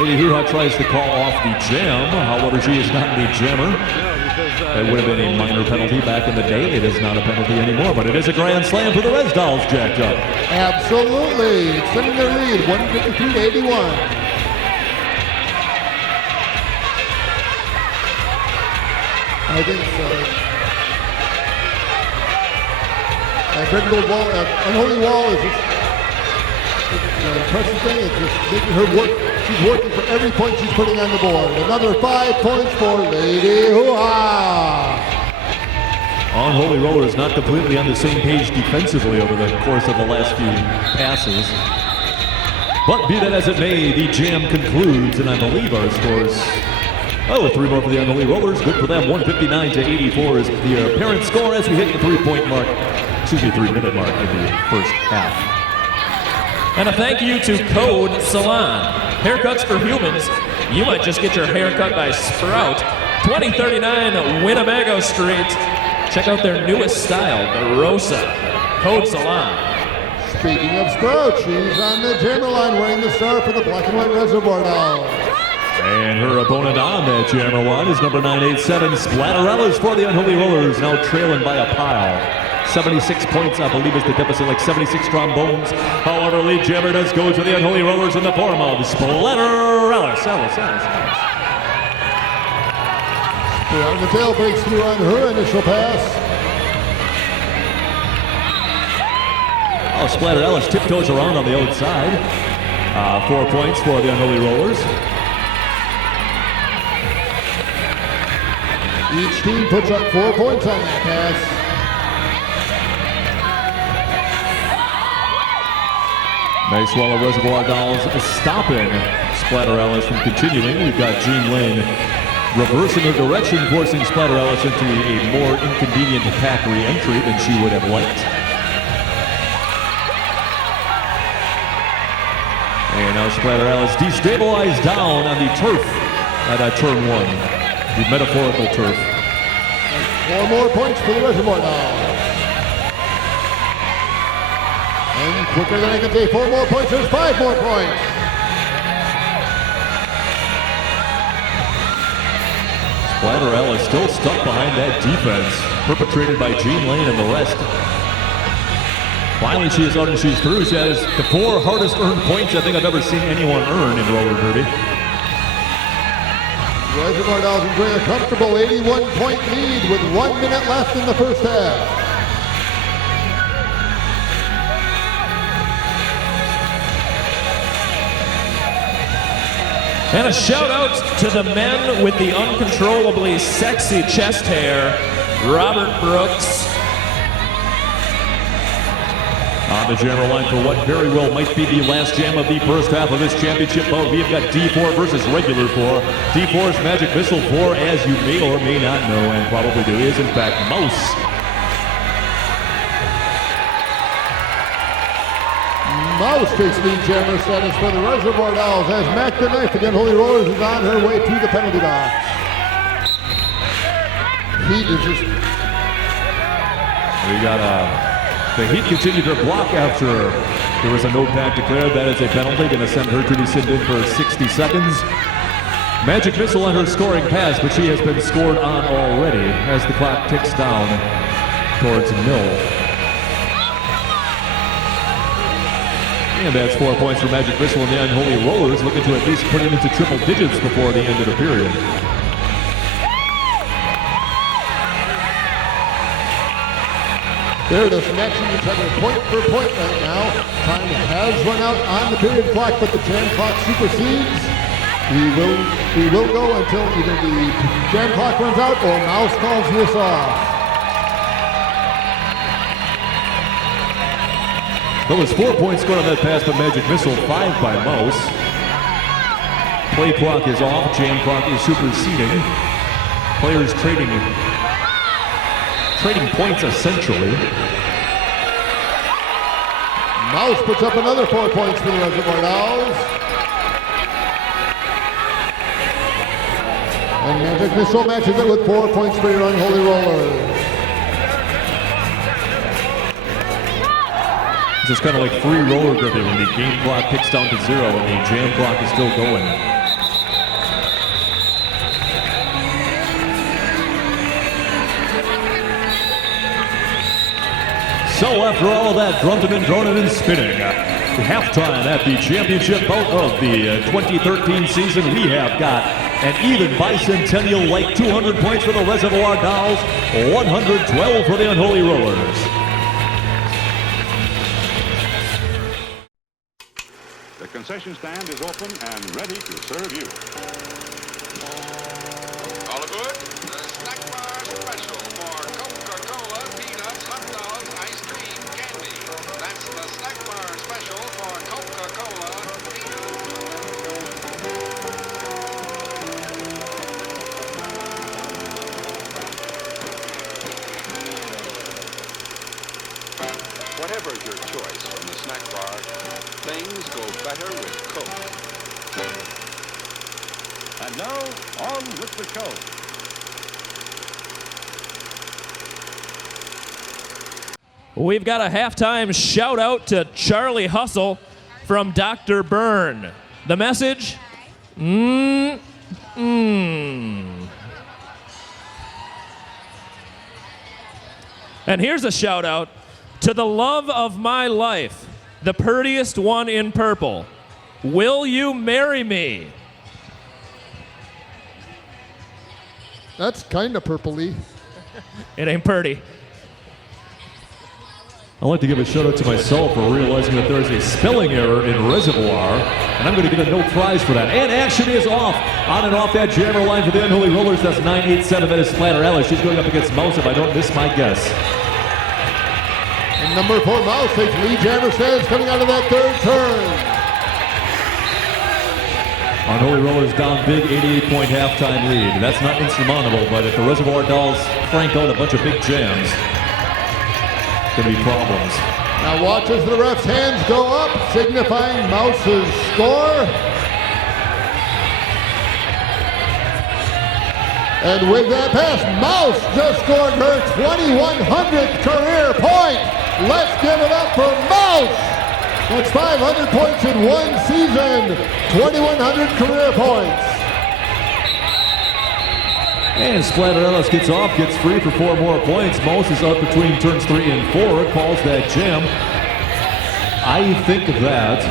Lady Hoo-Ha tries to call off the jam. However, she is not the jammer. It would have been a minor penalty back in the day. It is not a penalty anymore, but it is a grand slam for the Res Dolls, jacked up. Absolutely. Extending their lead, 153-81. I think so. And Brindle Wall, Unholy Wall is just an impressive thing. It's just making her work. She's working for every point she's putting on the board. Another 5 points for Lady Hoo-Ha. Unholy Rollers not completely on the same page defensively over the course of the last few passes. But be that as it may, the jam concludes, and I believe our scores. 3 more for the Unholy Rollers. Good for them. 159-84 is the apparent score as we hit the 3-minute mark in the first half. And a thank you to Code Salon. Haircuts for humans. You might just get your hair cut by Sprout. 2039 Winnebago Street. Check out their newest style, the Rosa. Code Salon. Speaking of Sprout, she's on the jammer line wearing the star for the Black and White Reservoir Dolls. And her opponent on that jammer line is number 987 Splatterellas for the Unholy Rollers, now trailing by a pile. 76 points, I believe, is the deficit, like 76 trombones. However, lead jammer does go to the Unholy Rollers in the form of Splatterellas. On the tail breaks through on her initial pass. Splatterellas tiptoes around on the outside. 4 points for the Unholy Rollers. Each team puts up 4 points on that pass. Nice while the Reservoir Dolls stopping Splatterellas from continuing. We've got Jean Lane reversing her direction, forcing Splatterellas into a more inconvenient attack re-entry than she would have liked. And now Splatterellas destabilized down on the turf at turn 1, the metaphorical turf. 4 more points for the Reservoir Dolls. And quicker than I can say, 4 more points, there's 5 more points. Splatterellas still stuck behind that defense, perpetrated by Jean Lane and the rest. Finally, she is out and she's through. She has the 4 hardest earned points I think I've ever seen anyone earn in roller derby. Reservoir Dolls enjoy a comfortable 81-point lead with 1 minute left in the first half. And a shout out to the men with the uncontrollably sexy chest hair, Robert Brooks. On the general line for what very well might be the last jam of the first half of this championship bout, we have got D4 versus regular 4. D4's Magic Missile 4, as you may or may not know, and probably do, is in fact Mouse. Mouse takes lead jammer status for the Reservoir Dolls as Mac the Knife, the Unholy Rollers, is on her way to the penalty box. Heat is just... We got the Heat continued her block after there was a no pack declared. That is a penalty, going to send her to be sent in for 60 seconds. Magic Missile on her scoring pass, but she has been scored on already as the clock ticks down towards nil. And that's 4 points for Magic Missile and the Unholy Rollers, looking to at least put it into triple digits before the end of the period. They're just matching each other point for point right now. Time has run out on the period clock, but the jam clock supersedes. We will go until either the jam clock runs out or Mouse calls this off. That was 4 points scored on that pass by Magic Missile, 5 by Mouse. Play clock is off, jam clock is superseding. Players trading points essentially. Mouse puts up another 4 points for the Reservoir Dolls. And Magic Missile matches it with 4 points for your Unholy Rollers. This is kind of like free roller derby when the game clock ticks down to 0 and the jam clock is still going. So after all of that grunting and droning and spinning, halftime at the championship bout of the 2013 season, we have got an even bicentennial like 200 points for the Reservoir Dolls, 112 for the Unholy Rollers. The concession stand is open and ready to serve you. All aboard the snack bar special for Coca-Cola, peanuts, hot dogs, ice cream, candy. That's the snack bar special for Coca-Cola, Whatever's your choice from the snack bar, things go better with Coke. And now, on with the show. We've got a halftime shout out to Charlie Hustle from Dr. Byrne. The message? And here's a shout out to the love of my life, the prettiest one in purple. Will you marry me? That's kind of purpley. It ain't pretty. I'd like to give a shout out to myself for realizing that there is a spelling error in Reservoir, and I'm going to get a no prize for that. And action is off. On and off that jammer line for the Unholy Rollers. That's 987. That is Splatterella. She's going up against Mouse, if I don't miss my guess. And number 4 Mouse takes lead jammer stands coming out of that third turn. Unholy Rollers down big, 88-point halftime lead. That's not insurmountable, but if the Reservoir Dolls crank out a bunch of big jams, going to be problems. Now watch as the ref's hands go up, signifying Mouse's score. And with that pass, Mouse just scored her 2,100th career point. Let's give it up for Mouse. That's 500 points in one season, 2,100 career points. And Splatterellis gets off, gets free for 4 more points. Mouse is up between turns 3 and 4, calls that jam. I think that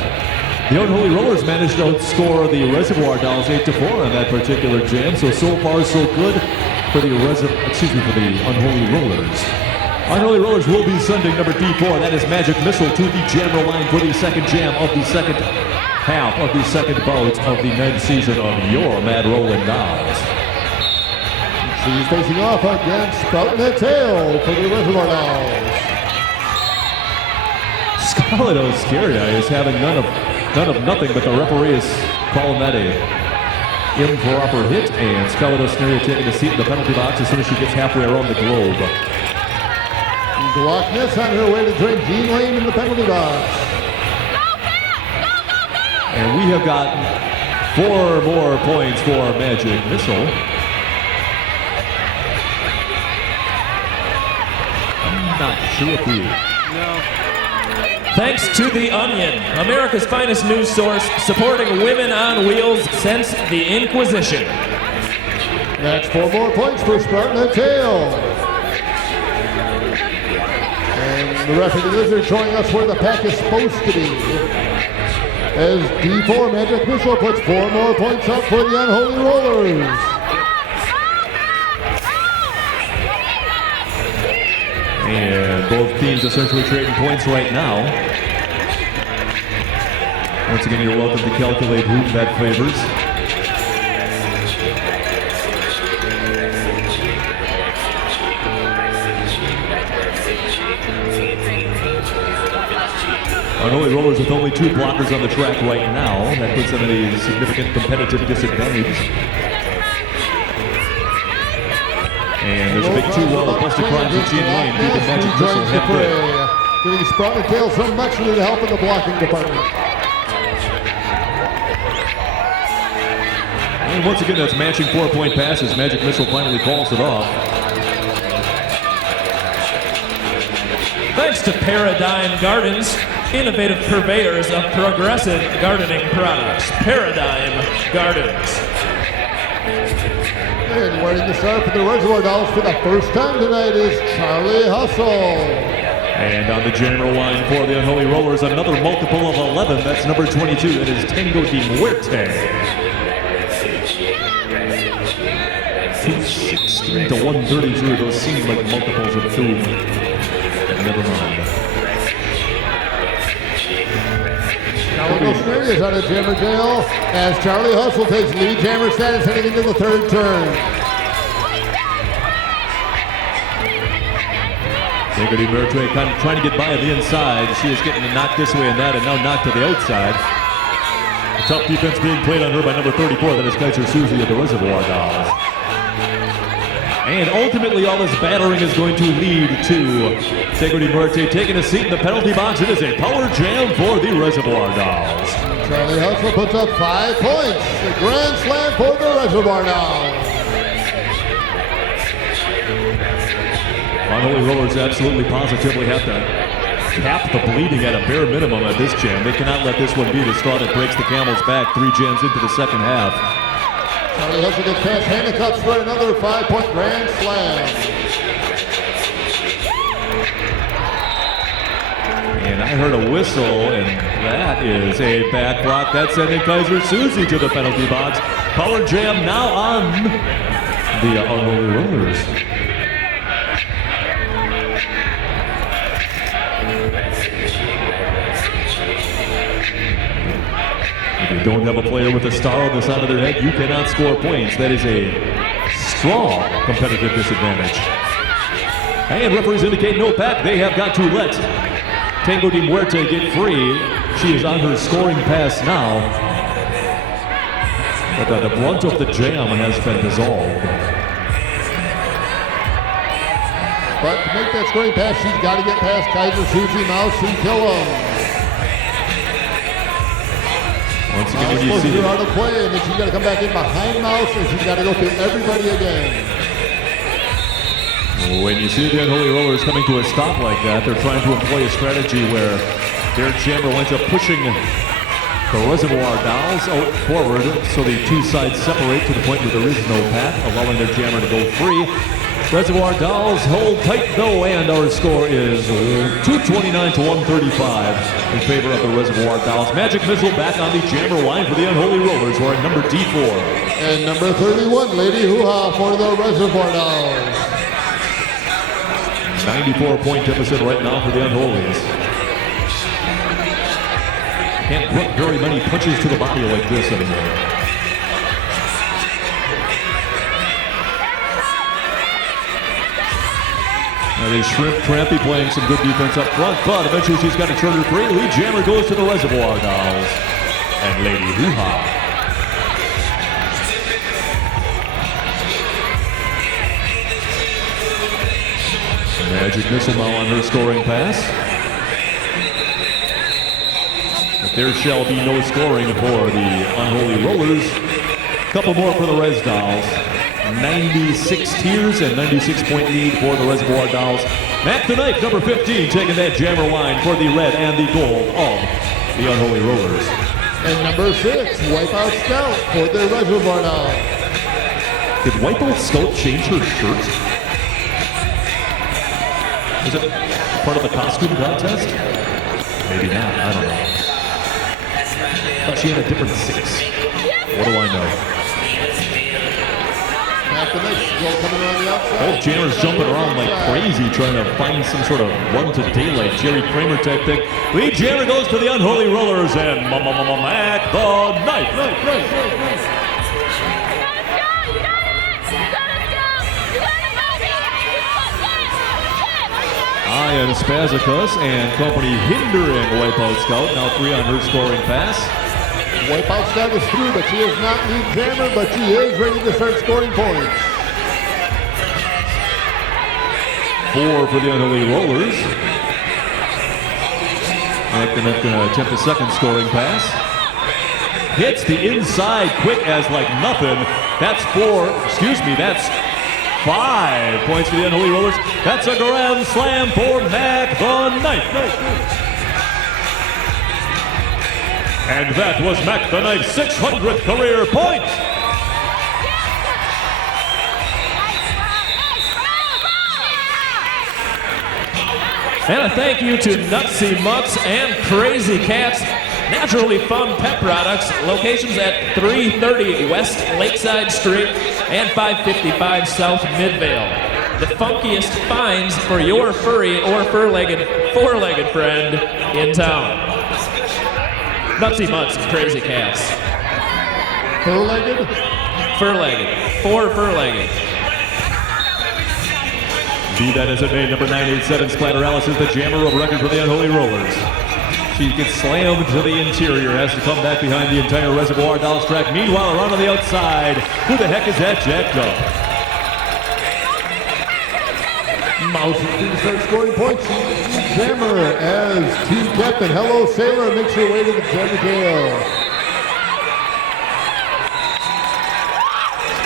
the Unholy Rollers managed to outscore the Reservoir Dolls 8-4 on that particular jam. So far so good for the Unholy Rollers. Unholy Rollers will be sending number D4. That is Magic Missile to the jammer line for the second jam of the second half of the second bout of the men's season of your Mad Rollin' Dolls. She's facing off against Sproutin' the Tail for the Reservoir Dolls. Scarlett Oscaria is having none of nothing, but the referee is calling that a improper hit, and Scarlett Oscaria taking a seat in the penalty box as soon as she gets halfway around the globe. Glockness on her way to join Jean Lane in the penalty box. And we have got 4 more points for Magic Missile. I'm not sure if we... No. Thanks to The Onion, America's finest news source, supporting women on wheels since the Inquisition. That's 4 more points for Spartan and Tail. And the rest of the Lizard showing us where the pack is supposed to be. As D4 Magic Missile puts 4 more points up for the Unholy Rollers. And both teams essentially trading points right now. Once again, you're welcome to calculate who that favors. Unholy Rollers with only 2 blockers on the track right now. That puts them at a significant competitive disadvantage. And there's a big 2-wall of Buster Crimes and Gene Lane. Due to Magic Missile hit big. Giving Spartan and Tail some much needed help in the blocking department. And once again, that's matching 4-point passes. Magic Missile finally calls it off. Thanks to Paradigm Gardens, innovative purveyors of progressive gardening products. Paradigm Gardens. And wearing the star for the Reservoir Dolls for the first time tonight is Charlie Hustle. And on the general line for the Unholy Rollers, another multiple of 11. That's number 22. That is Tango de Muerte. 216 to 132. Those seem like multiples of 2. Never mind. Charlie is out of Jammer Jail as Charlie Hustle takes lead jammer status heading into the 3rd turn. Tango de Muerte kind of trying to get by on the inside. She is getting knocked this way and that, and now knocked to the outside. Tough defense being played on her by number 34. That is Kaiser Susie of the Reservoir Dolls. And ultimately, all this battering is going to lead to Tango de Muerte taking a seat in the penalty box. It is a power jam for the Reservoir Dolls. Charlie Hustle puts up 5 points. The grand slam for the Reservoir Dolls. Unholy Rollers absolutely positively have to cap the bleeding at a bare minimum at this jam. They cannot let this one be the straw that breaks the camel's back. 3 jams into the second half. Charlie Hustle gets past handcuffs for another 5-point grand slam. And I heard a whistle, and that is a back block. That's sending Kaiser Susie to the penalty box. Power jam now on the Unholy Rollers. If you don't have a player with a star on the side of their head, you cannot score points. That is a strong competitive disadvantage. And referees indicate no pack. They have got to let Tango de Muerte get free. She is on her scoring pass now. But the brunt of the jam has been dissolved. But to make that scoring pass, she's got to get past Kaiser Susie, Mouse, and kill him. Once again, when you see her out of play, and then she's got to come back in behind Mouse, and she's got to go through everybody again. When you see the Unholy Rollers coming to a stop like that, they're trying to employ a strategy where their jammer winds up pushing the Reservoir Dolls out forward, so the 2 sides separate to the point where there is no path, allowing their jammer to go free. Reservoir Dolls hold tight though, and our score is 229 to 135 in favor of the Reservoir Dolls. Magic Missile back on the jammer line for the Unholy Rollers, who are at number D4. And number 31, Lady Hoo-Ha for the Reservoir Dolls. 94-point deficit right now for the Unholies. Can't put very many punches to the body like this anymore. They shrimp Trampy playing some good defense up front, but eventually she's got to turn her free. Lead Jammer goes to the Reservoir Dolls. And Lady Hoo-Ha. Magic Missile now on her scoring pass. But there shall be no scoring for the Unholy Rollers. Couple more for the Res Dolls. 96 tiers and 96-point lead for the Reservoir Dolls. Mac the Knife, number 15, taking that jammer line for the red and the gold of the Unholy Rollers. And number 6, Wipeout Scout for the Reservoir Dolls. Did Wipeout Scout change her shirt? Is it part of the costume contest? Maybe not, I don't know. I thought she had a different 6. What do I know? Mac the Knife still coming around the outside. Both jammers jumping around like crazy, trying to find some sort of run to daylight Jerry Kramer tactic. Lead jammer goes to the Unholy Rollers and Mac the Knife. Ian Spazicus and company hindering Wipeout Scout. Now 3 on her scoring pass. Wipeout Scout is through, but she is not lead jammer, but she is ready to start scoring points. 4 for the Unholy Rollers. Mac the Knife going to attempt a second scoring pass. Hits the inside quick as like nothing. That's 5 points for the Unholy Rollers. That's a grand slam for Mac the Knife. And that was Mac the Knife's 600th career point. And a thank you to Nutsy Mucks and Crazy Cats, naturally fun pet products, locations at 330 West Lakeside Street and 555 South Midvale. The funkiest finds for your furry or four-legged friend in town. Nutsy Mucks and Crazy Cats. Fur-legged? Fur-legged. 4 fur-legged. Be that as it may, number 987 Splatter Alice is the jammer of record for the Unholy Rollers. She gets slammed to the interior, has to come back behind the entire Reservoir Dolls track. Meanwhile, around on the outside, who the heck is that jacked up? Mouse is going to start scoring points. Jammer as Team Captain Hello Sailor makes her way to the jammer jail.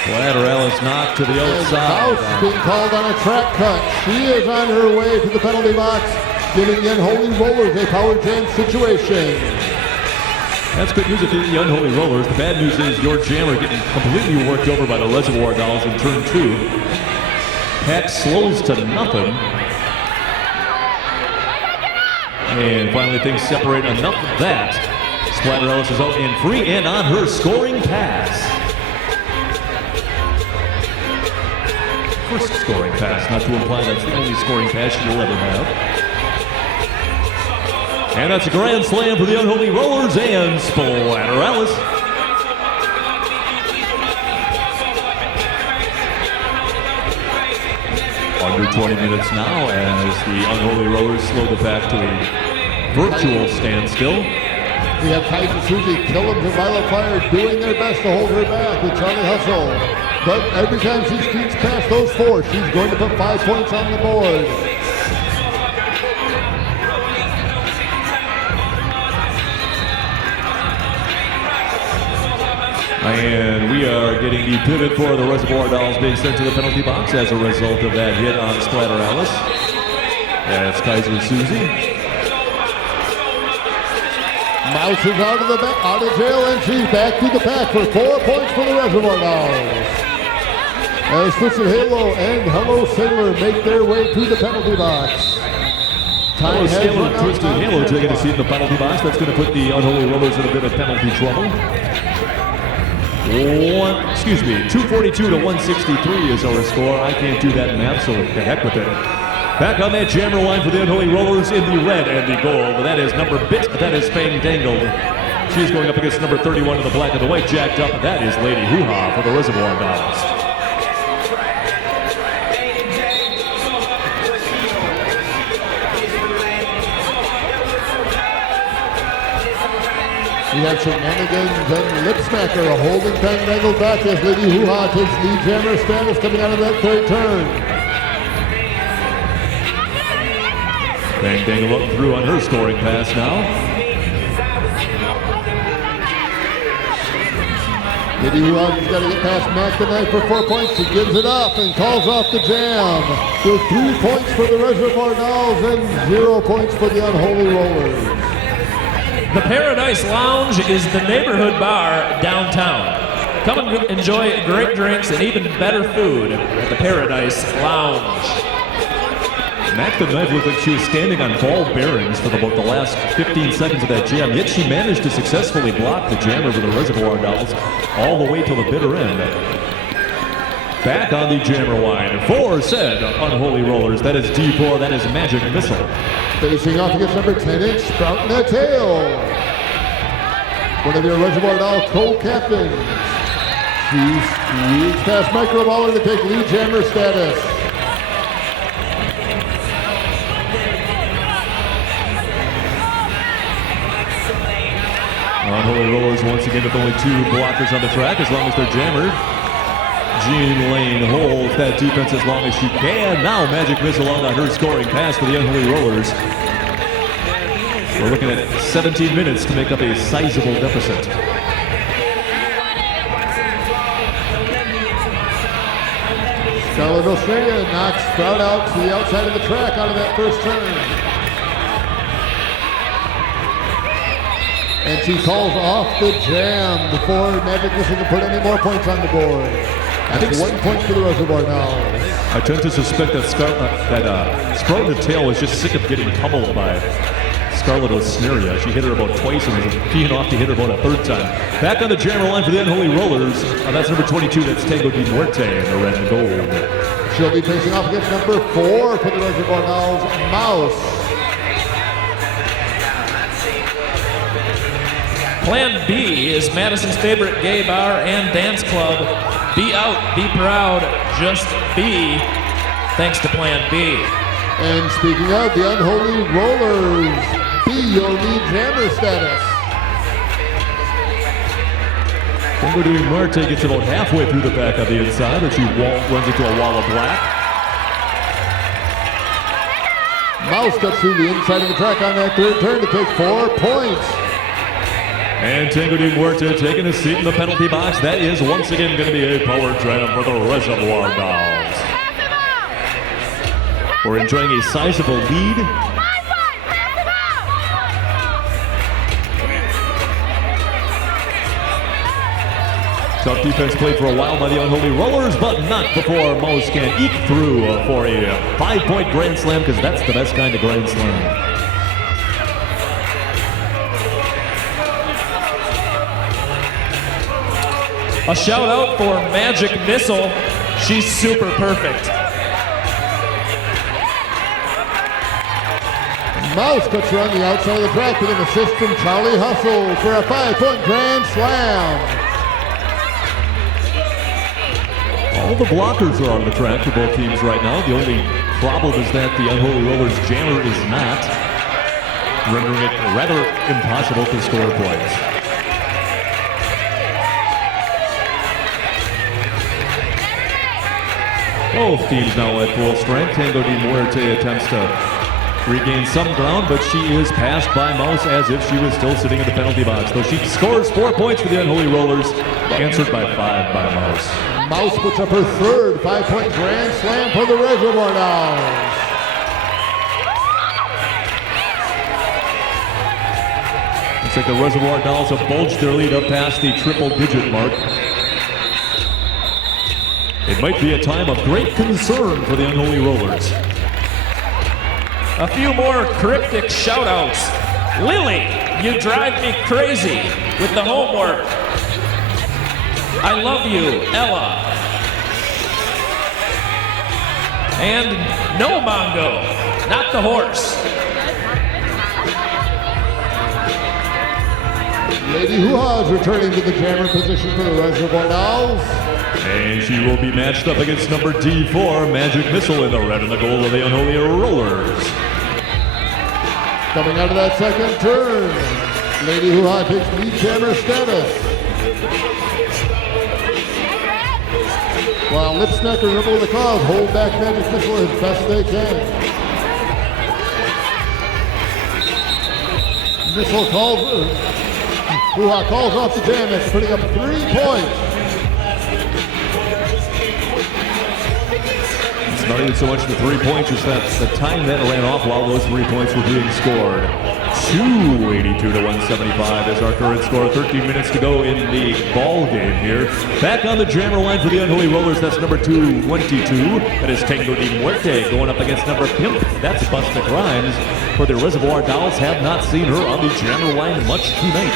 Splatter Alice knocked to the outside. Mouse being called on a track cut. She is on her way to the penalty box, giving the Unholy Rollers a power jam situation. That's good news if you're the Unholy Rollers. The bad news is your jammer getting completely worked over by the Reservoir Dolls in turn 2. Pack slows to nothing. And finally things separate enough of that. Splatter Alice is out and free and on her scoring pass. First scoring pass, not to imply that's the only scoring pass she'll ever have. And that's a grand slam for the Unholy Rollers and Splatter Alice. Under 20 minutes now as the Unholy Rollers slow the pack to a virtual standstill. We have Kaiser Susie, Killums, and Violet Fire doing their best to hold her back with Charlie Hustle. But every time she squeaks past those 4, she's going to put 5 points on the board. And we are getting the pivot for the Reservoir Dolls being sent to the penalty box as a result of that hit on Splatter Alice. That's Kaiser Susie. Mouse is out of jail, and she's back to the pack for 4 points for the Reservoir Dolls. As Twisted Halo and Hello Sailor make their way to the penalty box. Hello Sailor and Twisted Halo taking a seat in the penalty box. That's going to put the Unholy Rollers in a bit of penalty trouble. 242 to 163 is our score. I can't do that math, so the heck with it. Back on that jammer line for the Unholy Rollers in the red and the gold. That is number Bit, that is Fang Dangled. She's going up against number 31 in the black and the white, jacked up. That is Lady Hoo-Ha for the Reservoir Dolls. We have Shenanigans and Lip Smacker, a holding Fandangle back as Lady Hoo-Ha takes lead jammer status coming out of that third turn. Fandangle up through on her scoring pass now. Lady Hoo-Ha's got to get past Mac tonight for 4 points. She gives it up and calls off the jam. With 3 points for the Reservoir Dolls and 0 points for the Unholy Rollers. The Paradise Lounge is the neighborhood bar downtown. Come and enjoy great drinks and even better food at the Paradise Lounge. Mac the Knife looked like she was standing on ball bearings for about the last 15 seconds of that jam, yet she managed to successfully block the jammer for the Reservoir Dolls all the way till the bitter end. Back on the jammer line for said Unholy Rollers, that is D4, that is Magic Missile. Facing off against number 10-inch, Sprouting that Tail. One of your Reservoir Doll co-captains. She squeezed past Microballer to take lead jammer status. Unholy Rollers once again with only 2 blockers on the track as long as they're jammered. Jean Lane holds that defense as long as she can. Now Magic Missile on her scoring pass for the Unholy Rollers. We're looking at 17 minutes to make up a sizable deficit. Scarlet Australia knocks Sprout out to the outside of the track out of that first turn. And she calls off the jam before Magic Missile can put any more points on the board. That's 1 point for the Reservoir Dolls. I tend to suspect that Sprouting the Tail was just sick of getting pummeled by Scarlet Osneria. She hit her about twice and was peeing off to hit her about a third time. Back on the jammer line for the Unholy Rollers. That's number 22, that's Tango Di Muerte in the red and gold. She'll be facing off against number 4 for the Reservoir Dolls, Mouse. Plan B is Madison's favorite gay bar and dance club. Be out, be proud, just be. Thanks to Plan B. And speaking of the Unholy Rollers, be your lead jammer status. Tango Di Muerte gets about halfway through the back on the inside, but she runs into a wall of black. Mouse cuts through the inside of the track on that third turn to take 4 points. And Tango Di Muerte taking a seat in the penalty box. That is once again going to be a power jam for the Reservoir Dolls. We're enjoying a sizable lead. Tough defense played for a while by the Unholy Rollers, but not before Mouse can eke through for a 5-point grand slam, because that's the best kind of grand slam. A shout out for Magic Missile. She's super perfect. Mouse cuts her on the outside of the track with an assist from Charlie Hustle for a 5-point grand slam. All the blockers are on the track for both teams right now. The only problem is that the Unholy Rollers jammer is not, rendering it rather impossible to score points. Both teams now at full strength. Tango Di Muerte attempts to regain some ground, but she is passed by Mouse as if she was still sitting in the penalty box. Though she scores 4 points for the Unholy Rollers, answered by 5 by Mouse. Mouse puts up her third 5-point grand slam for the Reservoir Dolls. Looks like the Reservoir Dolls have bulged their lead up past the triple-digit mark. It might be a time of great concern for the Unholy Rollers. A few more cryptic shout-outs. Lily, you drive me crazy with the homework. I love you, Ella. And no Mongo, not the horse. Lady Hoo-Ha is returning to the jammer position for the Reservoir Dolls. And she will be matched up against number D4, Magic Missile, in the red and the gold of the Unholy Rollers. Coming out of that second turn, Lady Hoo-Ha takes lead jammer status. While Lip Snacker and Ripple of the Clouds hold back Magic Missile as best they can. Missile calls, Hoo-Ha calls off the jam after putting up 3 points. It's not even so much the 3 points, it's that the time that ran off while those 3 points were being scored. 282 to 175 is our current score. 13 minutes to go in the ball game here. Back on the jammer line for the Unholy Rollers, that's number 222. That is Tango de Muerte going up against number Pimp. That's Busta Grimes. For the Reservoir Dolls, have not seen her on the jammer line much tonight.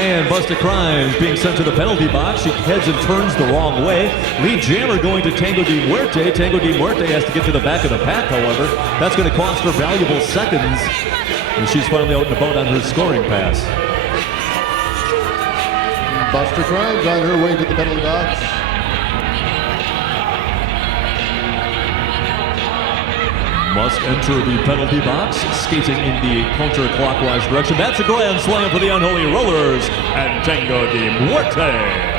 And Busta Grimes being sent to the penalty box. She heads and turns the wrong way. Lead jammer going to Tango de Muerte. Tango de Muerte has to get to the back of the pack, however. That's going to cost her valuable seconds. And she's finally out and about on her scoring pass. Busta Grimes on her way to the penalty box. Must enter the penalty box, skating in the counterclockwise direction. That's a grand slam for the Unholy Rollers and Tango de Muerte.